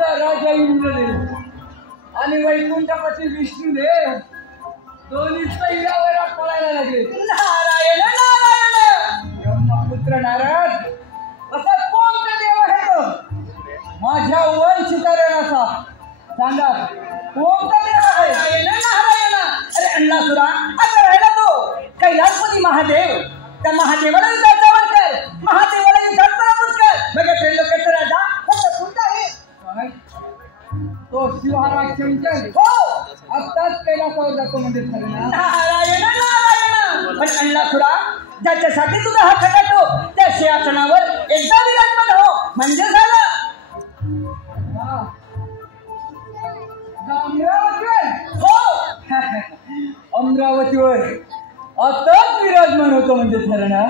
पृथ्वीचा राजा इंद्रदेव आणि वैकुंठापाशी विष्णुदेव दोन्हीचा इरावरा पळायला लागले. नारायण नारायण ब्रह्मपुत्र नारद असा कोणता देव आहे तो माझ्या वंशधारणाचा सांगा कोणता देव आहे? नारायण. अरे अण्णासुरा आता राहिला तो कैलासपती महादेव. त्या महादेवाला युद्धात जवळ कर, महादेवाला युद्धात पराभूत कर. बघा त्रिलोकेचा राजा फक्त कोणता आहे? तो शिवहारा शंकर. हो आत्ताच कैलासावर जातो म्हणजे खरं ना. नारायण नारायण. पण अण्णासुरा ज्याच्यासाठी तुझा हा खटाटो त्या सिंहासनावर एकदा विराजमान हो म्हणजे झालं. अमरावतीवर हो अमरावतीवर आताच विराजमान होतो म्हणजे खरं ना.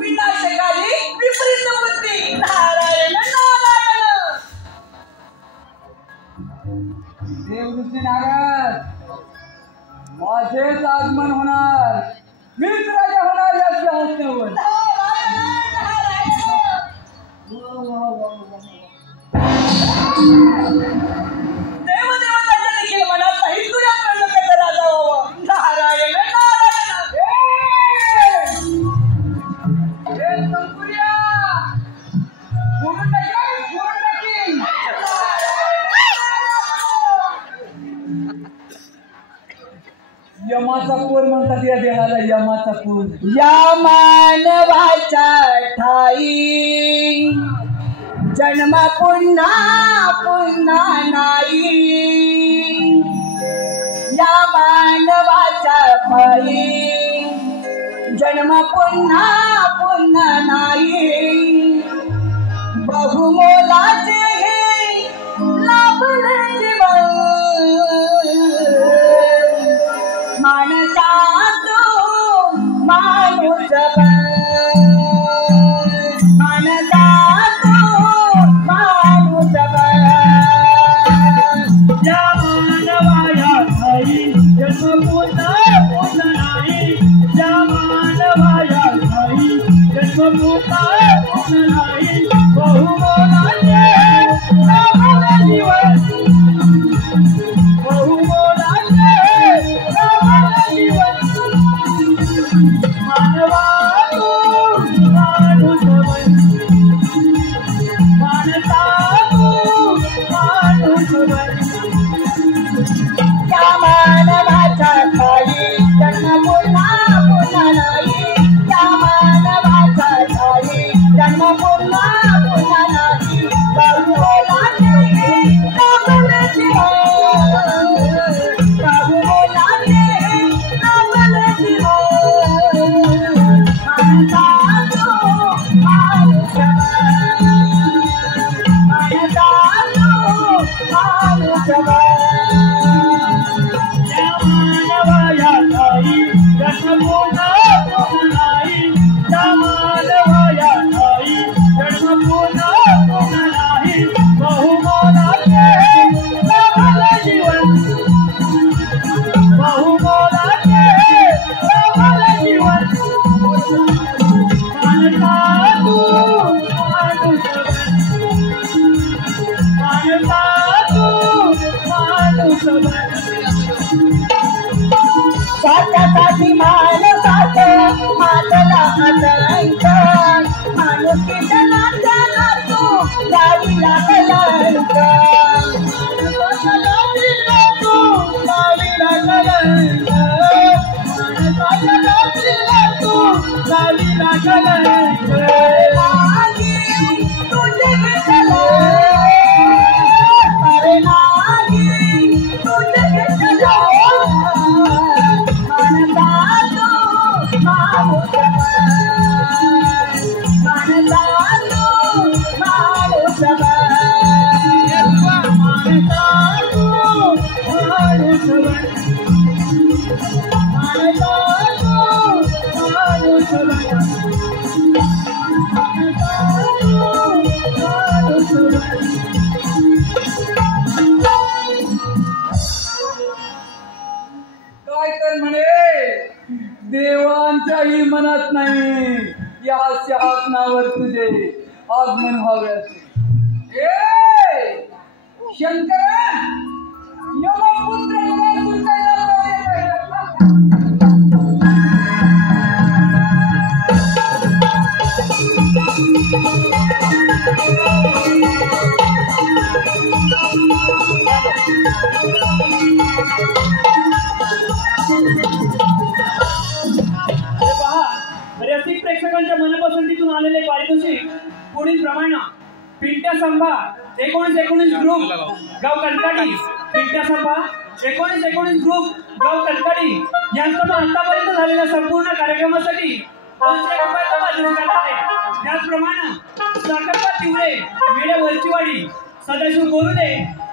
विनाशकारी विपरीत बुद्धी. नारायण नारायण. देवऋषी नारद माझेच आगमन होणार, मीच राजा होणार या सिंहासनावर. देवदेवतांच्या देखील मनात नाही तू या त्रिलोकाचा राजा व्हावा. नारायण नारायण. हे संकुल्या फोडून टाकीन, फोडून टाकीन. यमाचा पूर म्हणतात या देहाला, यमाचा पूर. या मानवाच्या ठाई जन्म पुन्हा पुन्हा नाही. या मानवाच्या ठाई जन्म पुन्हा पुन्हा नाही. बहुमोलाचे हे लाभले जीवन मानसा तू माणूस मानसा तू माणूस. या मानवाया ठाई जन्म पुन्हा पुन्हा नाही. या मानवाया ठाई जन्म पुन्हा पुन्हा नाही. बहुमोलाचे लाभले जीवन बहुमोलाचे लाभले जीवन मानवा तू माणूस मानसा तू माणूस. या मानवाच्या ठाई जन्म पुन्हा पुन्हा नाही. या मानवाच्या ठाई जन्म पुन्हा पुन्हा नाही. बहुमोलाचे लाभले जीवन बहुमोलाचे लाभले जीवन मानसा तू माणूस मानसा तू माणूस. या मानवाया ठाई जन्म पुन्हा पुन्हा नाही. या मानवाया ठाई जन्म पुन्हा पुन्हा नाही. बहुमोलाचे लाभले जीवन बहुमोलाचे लाभले जीवन मानसा तू माणूस मानसा तू माणूस. त्याच्यासाठी मानसाचं मातला अनंत माणुसकीच्या नात्याला तू लावीला कलंक. तू लावीला कलंक तू लावीला कलंक. तुझे घेतलं अरे नाही तुझे घेतलं मानसा तू माणूस मानसा तू माणूस मानसा तू माणूस मानसा तू माणूस. म्हणत नाही, या सिंहासनावर तुझे आगमन व्हावे। ए शंकरा, यमपुत्र तुझ्या रसिक प्रेक्षकांच्या मनपसंतीतून आलेले पारितोषिक पुढील प्रमाणे पिंट्या संभा 1919 ग्रुप गाव कणकाडी, पिंट्या संभा 1919 ग्रुप गाव कणकाडी यांच्याकडून आतापर्यंत झालेल्या संपूर्ण कार्यक्रमासाठी 200 रुपयाचा पारितोषिक आहे। त्याचप्रमाणे साखरपा तिवरे वेडे वरचीवाडी सदाशिव गोरुले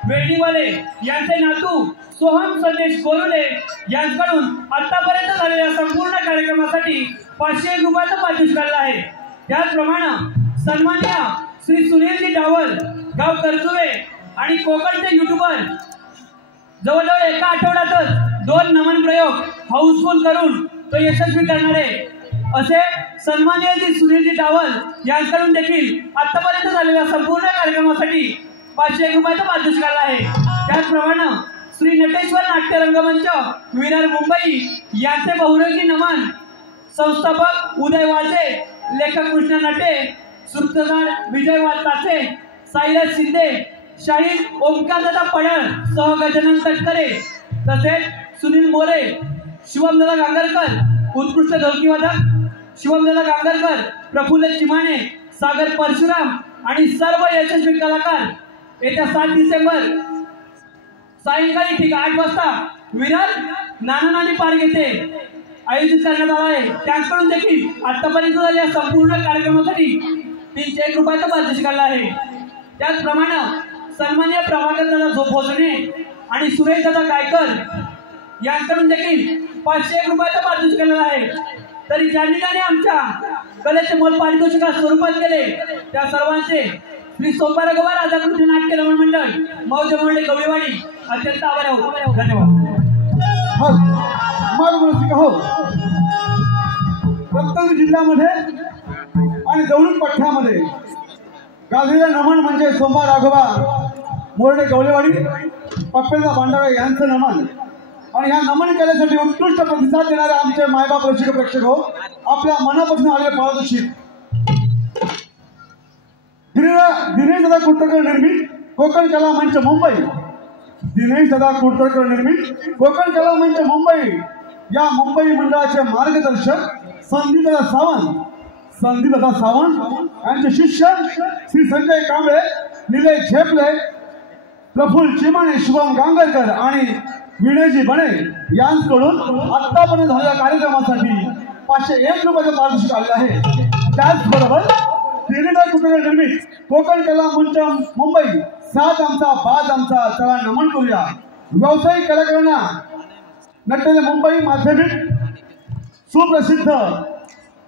वेडीवाले यांचे नातू सोहम संदेश गोरुले यांच्याकडून आतापर्यंत झालेल्या संपूर्ण कार्यक्रमासाठी 500 रुपयाचा पारितोषिक आहे। त्याचप्रमाणे सन्माननीय श्री सुनीलजी डावल गाव करजुवे आणि कोकणचे युट्यूबर जवळजवळ एका आठवड्यातच 2 नमन प्रयोग हाऊसफुल करून तो यशस्वी करणारे असे सन्माननीय श्री सुनीलजी डावल यांच्याकडून देखील आतापर्यंत झालेल्या संपूर्ण कार्यक्रमासाठी 500 रुपयाचा पारितोषिक आहे। त्याचप्रमाणे श्री नटेश्वर नाट्य रंगमंच विरार मुंबई यांचे बहुरंगी नमन संस्थापक उदय वाळसे, लेखक कृष्ण नटे, सूत्रधार विजय वाळताचे, साईराज शिंदे, शाहीर ओमकारदादा पडळ सह गजानन तटकरे तसेच सुनील मोरे, शिवमदादा गांगरकर उत्कृष्ट ढोलकीवादक, शिवमदादा गांगरकर, प्रफुल्ल चिमाणे, सागर परशुराम आणि सर्व यशस्वी कलाकार येत्या 7 डिसेंबर सायंकाळी ठीक 8 वाजता विरार नाना नानी पार्क येथे आयोजित करण्यात आला आहे। त्यांच्याकडून देखील आतापर्यंत झालेल्या संपूर्ण कार्यक्रमासाठी 301 रुपयाचा पारितोषिक आहे। त्याचप्रमाणे सन्माननीय प्रभाकर दादा भोसले आणि सुरेश दादा गायकर यांच्याकडून देखील 501 रुपयाचा पारितोषिक आहे। तरी ज्यांनी आमच्या कलेचे मोल पारितोषिका स्वरूपात केले त्या सर्वांचे श्री सोपारगवा राधाकृष्ण नाट्य रमण मंडळ मौज मंडळ गवळीवाडी अत्यंत आभार आहोत। धन्यवाद। रत्नागिरी जिल्ह्यामध्ये आणि दौंड पठ्ठ्यामध्ये गाजलेलं नमन म्हणजे सोमा राघवा मोरडे गवळेवाडी पप्पेदा भांडाळे यांचं नमन। आणि ह्या नमन केल्यासाठी उत्कृष्ट प्रतिसाद देणारे आमचे मायबाप रसिक प्रेक्षक हो, आपल्या मनापासून आलेले पारितोषिक दिनेश दादा कुर्तकर निर्मित कोकण कला मंच मुंबई, दिनेश दादा कुर्तकर निर्मित कोकण कला मंच मुंबई या मुंबई मंडळाचे मार्गदर्शक संदीप दादा सावंत यांचे शिष्य श्री संजय कांबळे, निलय झेपले, प्रफुल्ल चिमाणे, शुभम गांगरकर आणि विनयजी बणे यांच्याकडून आतापर्यंत झालेल्या कार्यक्रमासाठी 501 रुपयाचं पारितोषिक आले आहे। त्याचबरोबर दिनेश कुर्तकर निर्मित कोकण कला मंच मुंबई साज आमचा बाज आमचा चला नमन करूया। व्यावसायिक कलाकारांना नटलेले मुंबई माध्यमिक सुप्रसिद्ध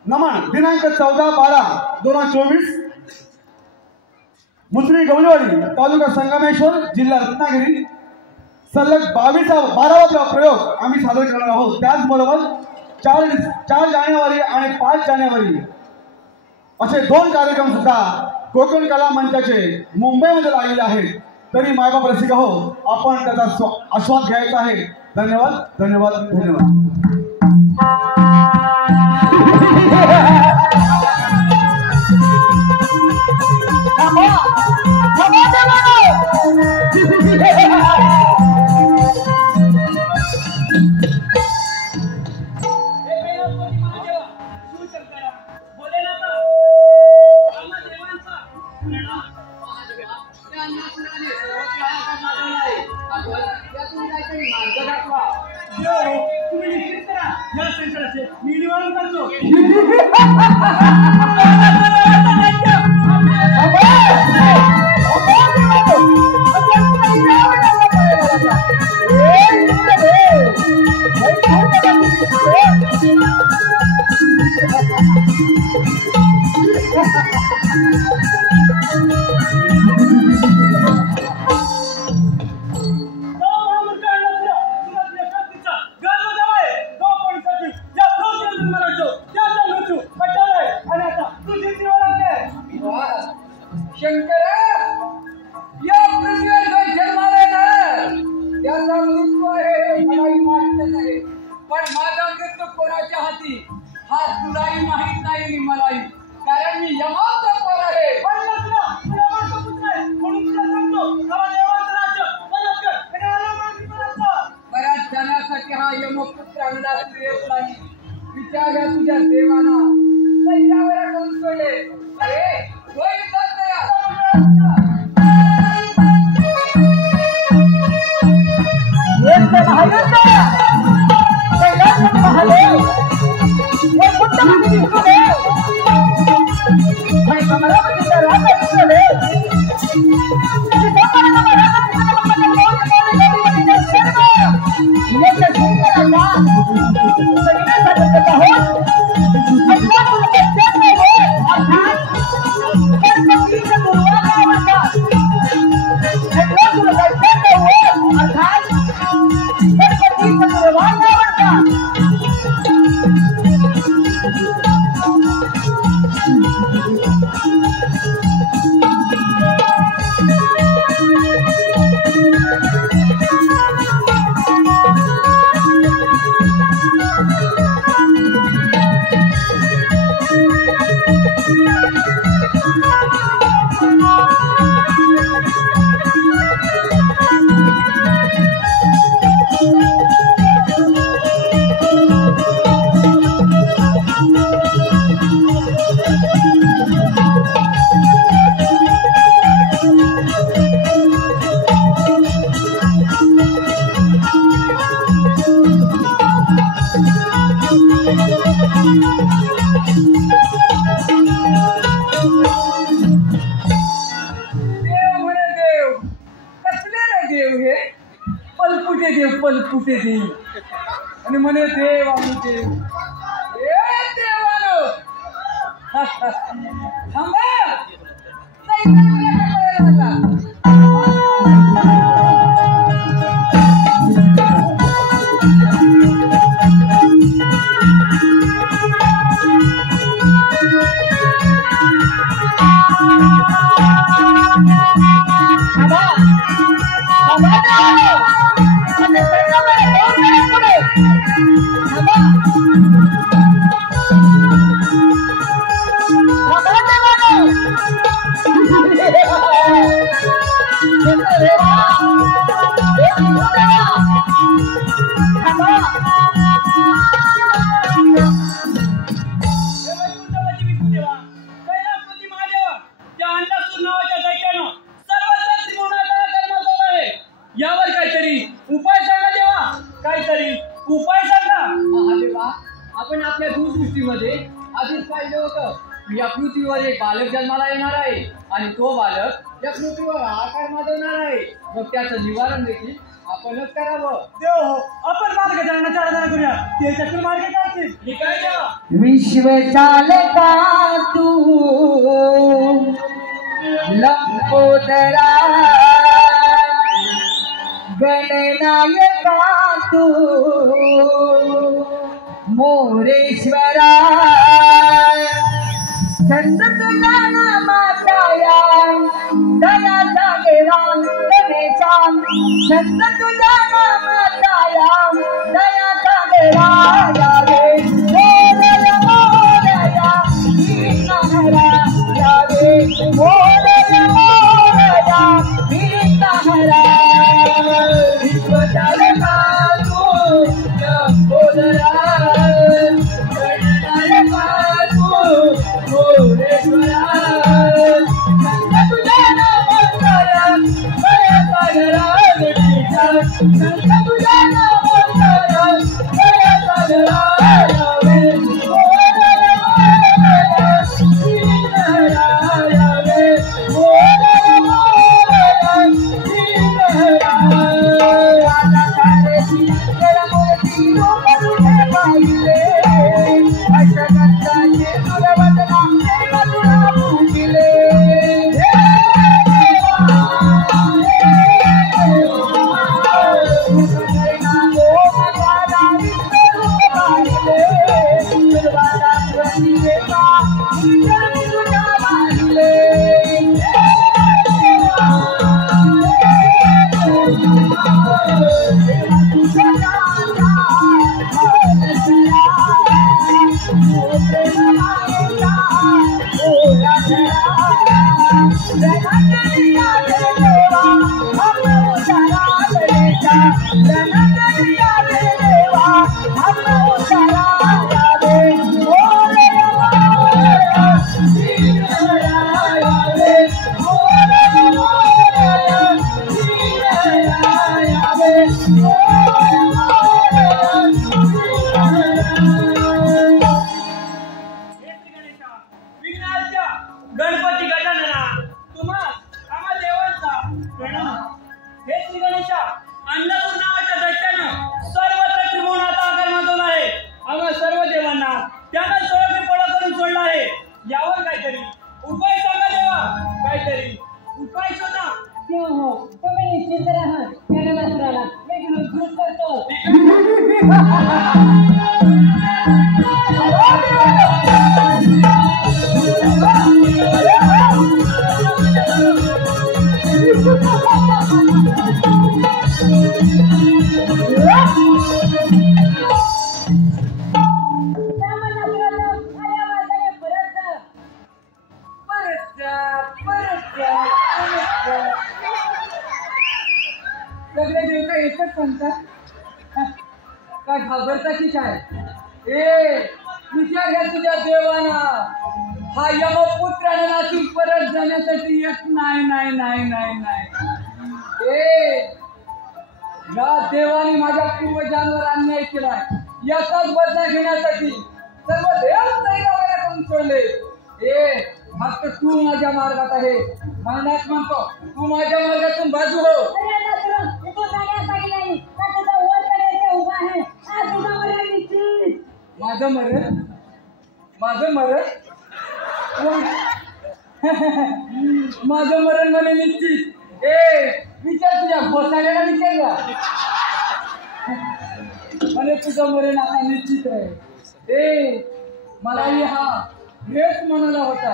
नमन दिनांक 14/12/2024 मुसरी गवळीवाडी तालुका संगमेश्वर जिल्हा रत्नागिरी सलग 12वा प्रयोग आम्ही सादर करणार आहोत। त्याचबरोबर 4 जानेवारी आणि 5 जानेवारी असे 2 कार्यक्रम सुद्धा कोकण कला मंचाचे मुंबईमध्ये लागलेले आहेत। तरी मायबाप रसिक हो, आपण त्याचा आस्वाद घ्यायचा आहे। धन्यवाद धन्यवाद धन्यवाद। हा तुलाही माहित नाही आणि मलाही, कारण मी यमाचा पोर आहे. बऱ्याच जणांसाठी हा यमपुत्र आणला येत नाही. विचार तुझ्या देवाना सैन्यावर करून सोडले. अरे होईल पलपुटे देव आणि म्हणे देव आम्ही देव देवानो थांबा. यावर काहीतरी उपाय सांगा देवा, काहीतरी उपाय सांगा. महादेवा, आपण आपल्या दूरदृष्टीमध्ये आधीच पाहिलं होतं या पृथ्वीवर एक बालक जन्माला येणार आहे आणि तो बालक या पृथ्वीवर आकार माजवणार आहे. मग त्याचं निवारण देखील आपणच करावं. देव हो, आपण मार्गदर्शनाचा आराधना करूया. ते चक्र मार्ग काढतील. मी काय देवा? विश्व चालका तू लंबोदरा गणनायका तू मोरेश्वरा चंद तुझा नामाचाया दयाचा देवा गणेशा चंद तुझा नामाचाया दयाचा देवा यावे मोरया मोरया वीरहरा यावे मोरया मोरया वीरहरा विश्व चालका तू लंबोदरा गणनायका तू मोरेश्वरा चंद तुझा नामाचाया दयाचा देवा गणेशा हे श्री गणेशा, अन्नपूर नावाच्या दैत्यानं सर्वत्र त्रिभुवनाचा आकार माजवला आहे. आम्हा सर्व देवांना त्यानं सर्व पळा करून सोडला आहे. यावर काहीतरी उपाय सांगा देवा, काहीतरी उपाय शोधा. हो, तुम्ही निश्चित राहा. गणेशाला मी घृत करतो. सगळे देव काय एकच म्हणतात? काय घाबरता की काय? ए विचार घ्या तुझ्या देवाना. हा यमपुत्राने नासून परत जाण्यासाठी एक नाही नाही नाही नाही नाही. ए या देवाने माझ्या पूर्वजांवर अन्याय केलाय. याचाच बदला घेण्यासाठी सर्व देव तैरावाला करून सोडले. ए फक्त तू माझ्या मार्गात आहे. म्हणण्यास म्हणतो तू माझ्या मार्गातून बाजू हो. माझं मरण माझं मरण माझं मरण म्हणे निश्चित. ए विचार तुझ्या घोसाळ्याला विचारला म्हणे तुझं मरण आता निश्चित आहे. ए मलाही हा हेच म्हणाला होता.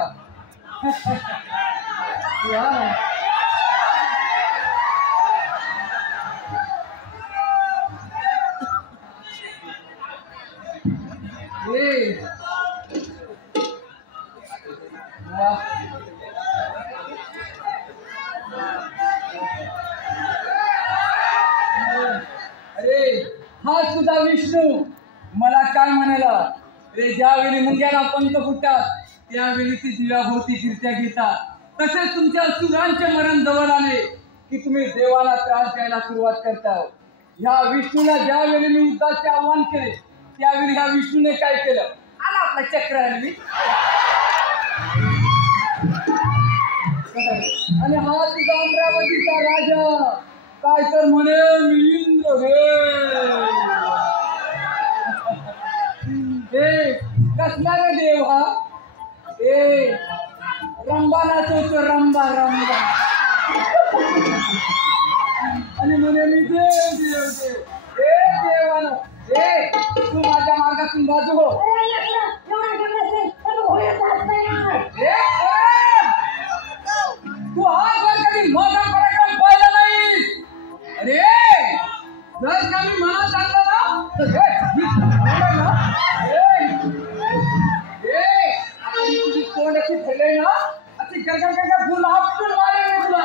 अरे हा सुद्धा विष्णू मला काय म्हणाला रे. ज्यावेळी मुंग्याला पंख फुटतात त्यावेळी ती दिव्याभोवती कीर्त्या घेतात. तसेच तुमच्या सुरांचे मरण जवळ आले की तुम्ही देवाला त्रास द्यायला सुरुवात करता. ह्या विष्णूला ज्यावेळी मी युद्धाचे आव्हान केले त्यावेळी ह्या विष्णूने काय केलं? आला आपला चक्र आणली आणि हा तुझा अमरावतीचा राजा काय तर म्हणे मी इंद्र हे कसला रे देव हा? ए रंबा नाचवतो रंबा रंबा आणि म्हणे मी देव देव देव. ए देवानं ए तू माझ्या मार्गातून बाजू हो. तू हा जर कधी माझा पराक्रम पाहिला नाहीस. अरे जर का मी मनात आणलं ना तर तुझी तोंड अशी फैले ना अशी गरगर फुल आपटून मारेल तुला.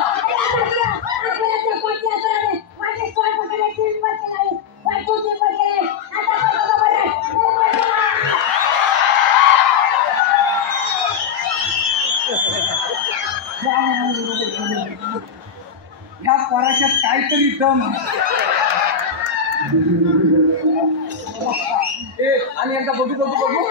ह्या पोराच्यात काहीतरी दम ए आणि एकदा बघू बघू बघू.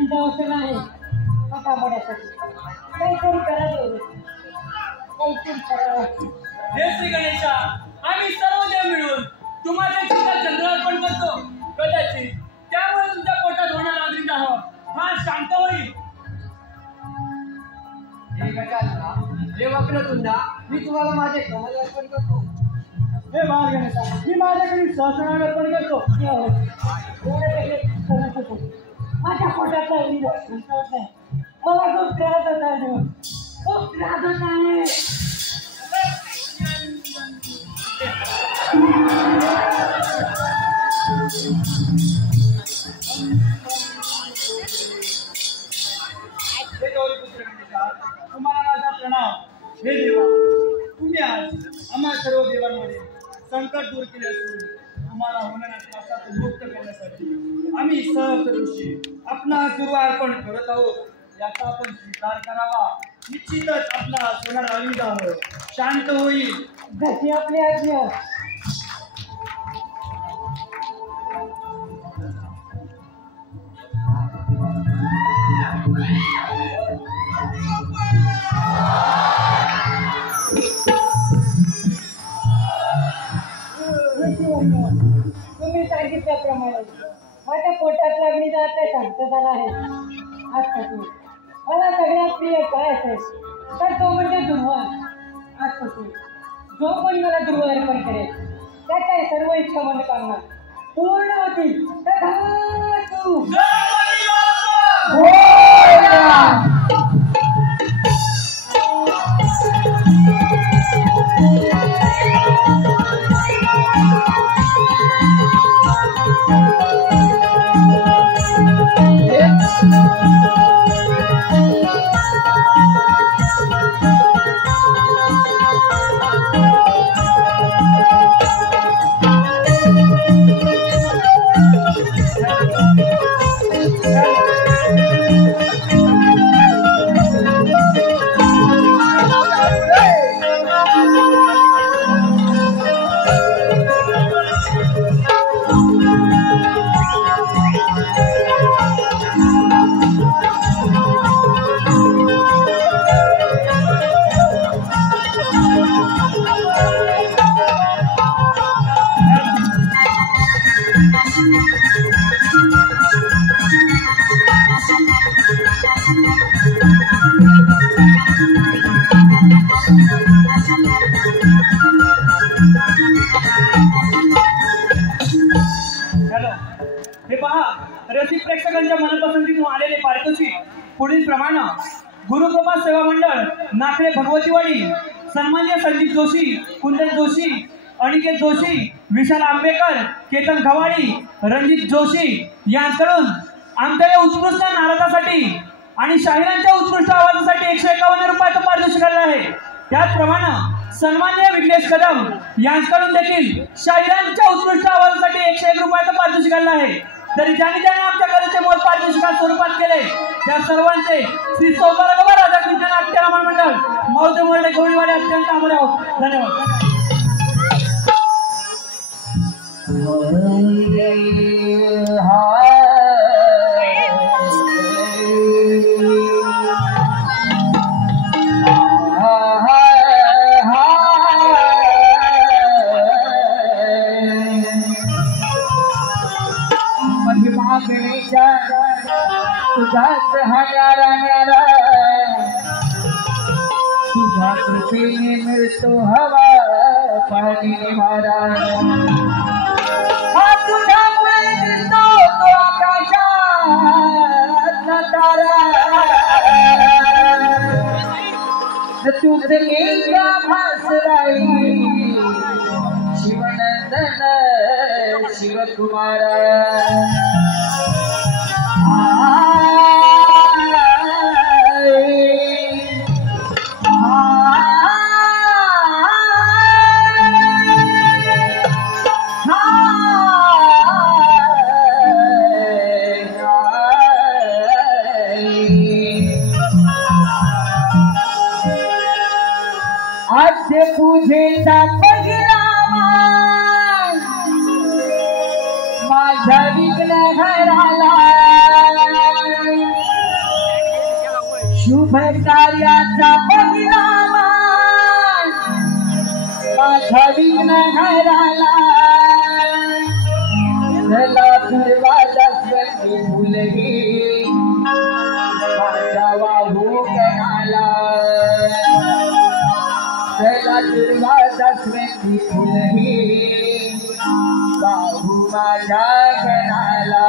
लागणीचा वचन आहे कामाड्यासाठी काहीतरी करा देऊ काहीतरी करा. हे श्री गणेशा, आम्ही सर्व देव मिळून तुम्हाला चिंता चंद्र अर्पण करतो. कदाचित त्यामुळे तुमच्या पोटात होणार लागणीचा हा शांत होईल. हे वक्रतुंडा, मी तुम्हाला माझे कमल अर्पण करतो. हे बाळ गणेशा, मी माझ्याकडे सहस्रार अर्पण करतो. माझ्या पोटात नाही मला खूप त्रास होत आहे खूप त्रास होत आहे. तुम्हाला माझा प्रणाम. हे देवा, तुम्ही आज आम्हा सर्व देवांमध्ये संकट दूर केले असून तुम्हाला होणाऱ्या त्रासातून मुक्त करण्यासाठी आम्ही सहस्रऋषी आपला गुरु अर्पण करत आहोत. याचा आपण स्वीकार करावा. निश्चितच आपला होणारा अविदाह शांत होईल. जशी आपली आज्ञा. तुम्ही सांगितल्याप्रमाणे माझ्या पोटात लागणीचा आता शांत झाला आहे. आजपासून मला सगळ्यात प्रिय काय असेल तर तो म्हणजे दुर्वा. आजपासून जो पण मला दुर्वा अर्पण करेल त्याच्या सर्व इच्छा मनोकामना पूर्ण होतील. तथास्तु. हे पहा, रसिक प्रेक्षकांच्या मनपसंतीतून आलेले पारितोषिक पुढील प्रमाणे गुरुकृपा सेवा मंडळ नाकरे भगवतीवाडी सन्मान्य संदीप जोशी, कुंदन जोशी, अनिकेत जोशी, विशाल आंबेकर, केतन गवाडी, रणजित जोशी यांकडून आमच्या या उत्कृष्ट नारदासाठी आणि शाहिरांच्या उत्कृष्ट आवाजासाठी 151 रुपयाचं पारितोषिक आलं आहे. त्याचप्रमाणे सन्मान्य विघ्नेश कदम यांच्याकडून देखील शाहिरांच्या उत्कृष्ट आवाजासाठी 101 रुपयाचं पारितोषिक आलं आहे. तरी ज्यांनी आमच्या कलेचे मोल पारितोषिकात स्वरूपात केले त्या सर्वांचे श्री सोमवार राधाकृष्ण नाट्य रामन मंडळ मौजे मोर्डे गोळीवाडे अत्यंत आभारी आहोत. धन्यवाद. तुझाच हा न्यारा न्यारा तुझ्या कृपेने मिळतो हवा पाणी निवारा. हा तुझ्यामुळे दिसतो तो आकाशात तारा. तुझ एका भासराई शिवनंदन शिवकुमारा. आद्य पूजेचा पहिला माझा विघ्न घराला शुभ कार्याचा पहिला मान माझा विघ्न घराला चला दरवाजा स्वच्छ फुलही माझा वाहू गणाला चला दरवाजा स्वच्छ फुलही वाहू माझ्या गणाला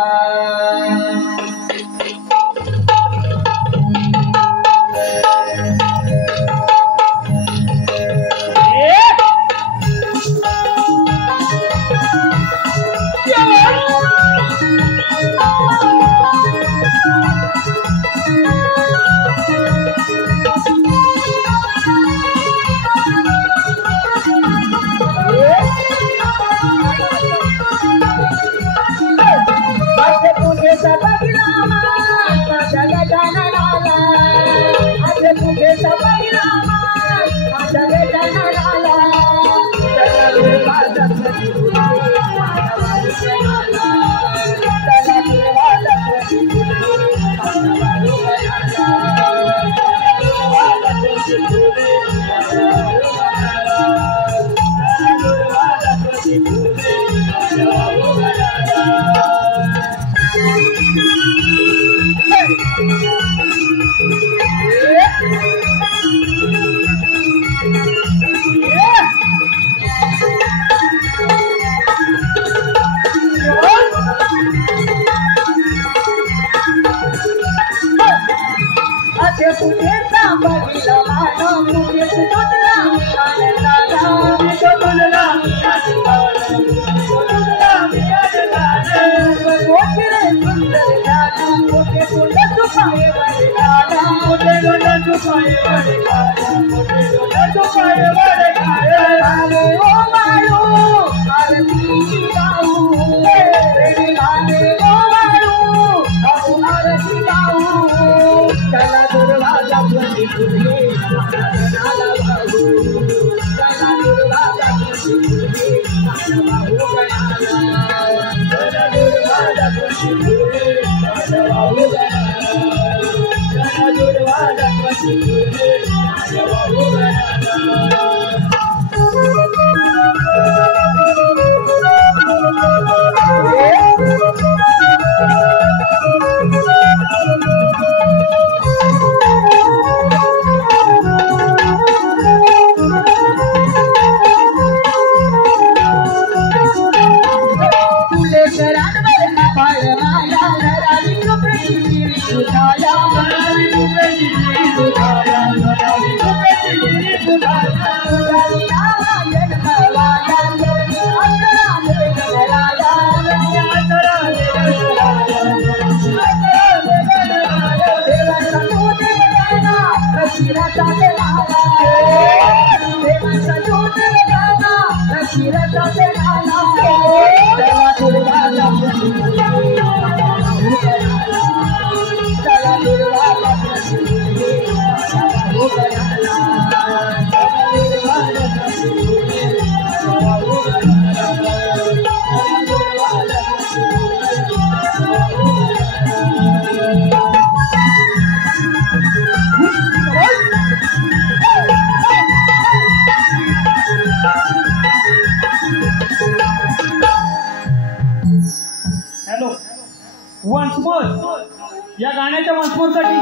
या गाण्याच्या वंशमोरसाठी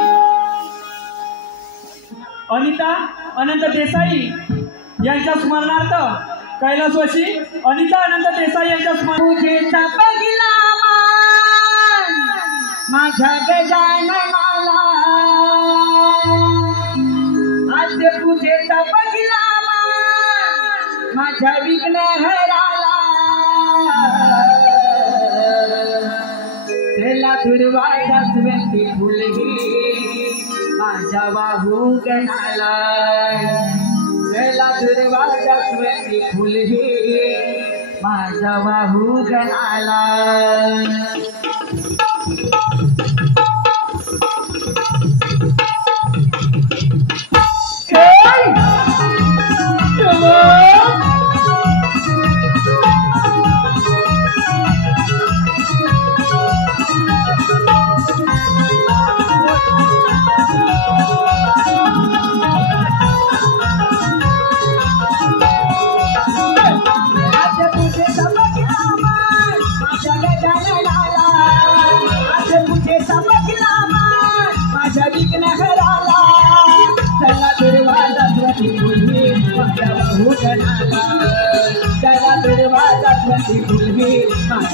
अनिता अनंत देसाई यांच्या स्मरणार्थ कैलासवासी अनिता अनंत देसाई यांच्या पूजेचा पहिला मान माझ्या गजाननाला आज पूजेचा पहिला मान माझ्या विघ्न हराला त्याला दुर्वासा स्वंती फुलही माझ्या वाहू गणाला त्याला दुर्वासा स्वंती फुलही माझ्या वाहू गणाला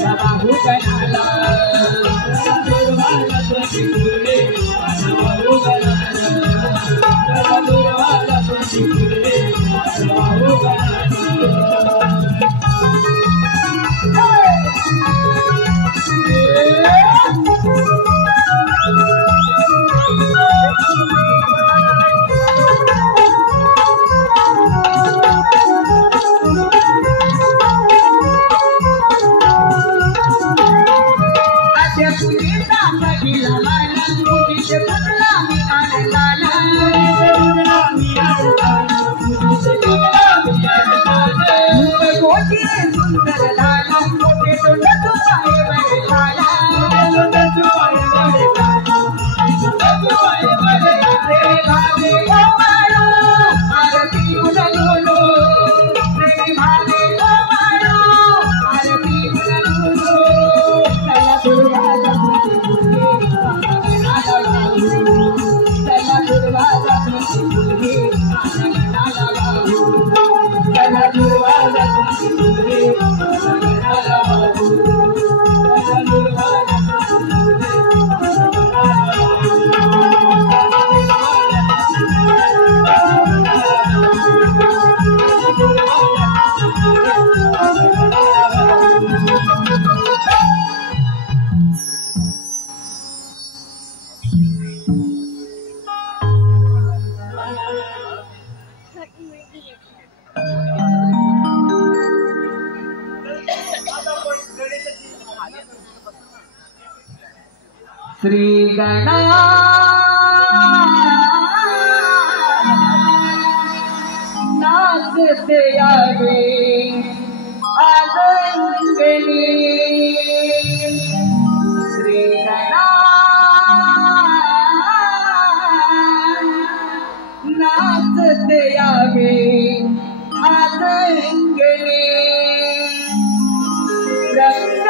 माझ्या बाहू गणाला दुर्वाला तुझी फुले माझ्या बाहू गणाला दुर्वाला तुझी फुले माझ्या बाहू श्री गणा नाचते यावे आदंगनी श्री गणा नाचते यावे आदंगनी रंग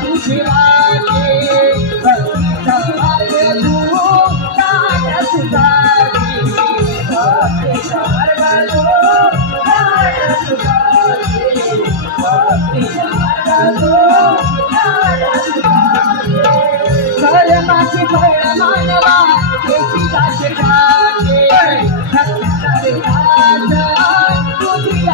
तुझे वाटे भक्तीचा मार्ग तू काढ सुधारी भक्तीचा मार्ग तू काढ सुधारी भक्तीचा मार्ग तू काढ सुधारी कर्माची फळ मानवा त्याची जाते घाटे भक्तीचा विकास तुझी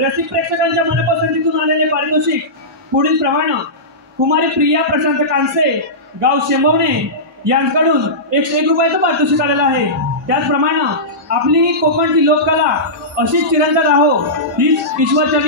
रसिक प्रेक्षकांच्या मनपसंतीतून आलेले पारितोषिक पुढील प्रमाणे कुमारी प्रिया प्रशांत कांसे गाव शेंबवणे यांच्याकडून 101 रुपयाचं पारितोषिक आलेलं आहे। त्याचप्रमाणे आपली ही कोकणची लोककला अशीच चिरंतन राहो हीच ईश्वरचरणी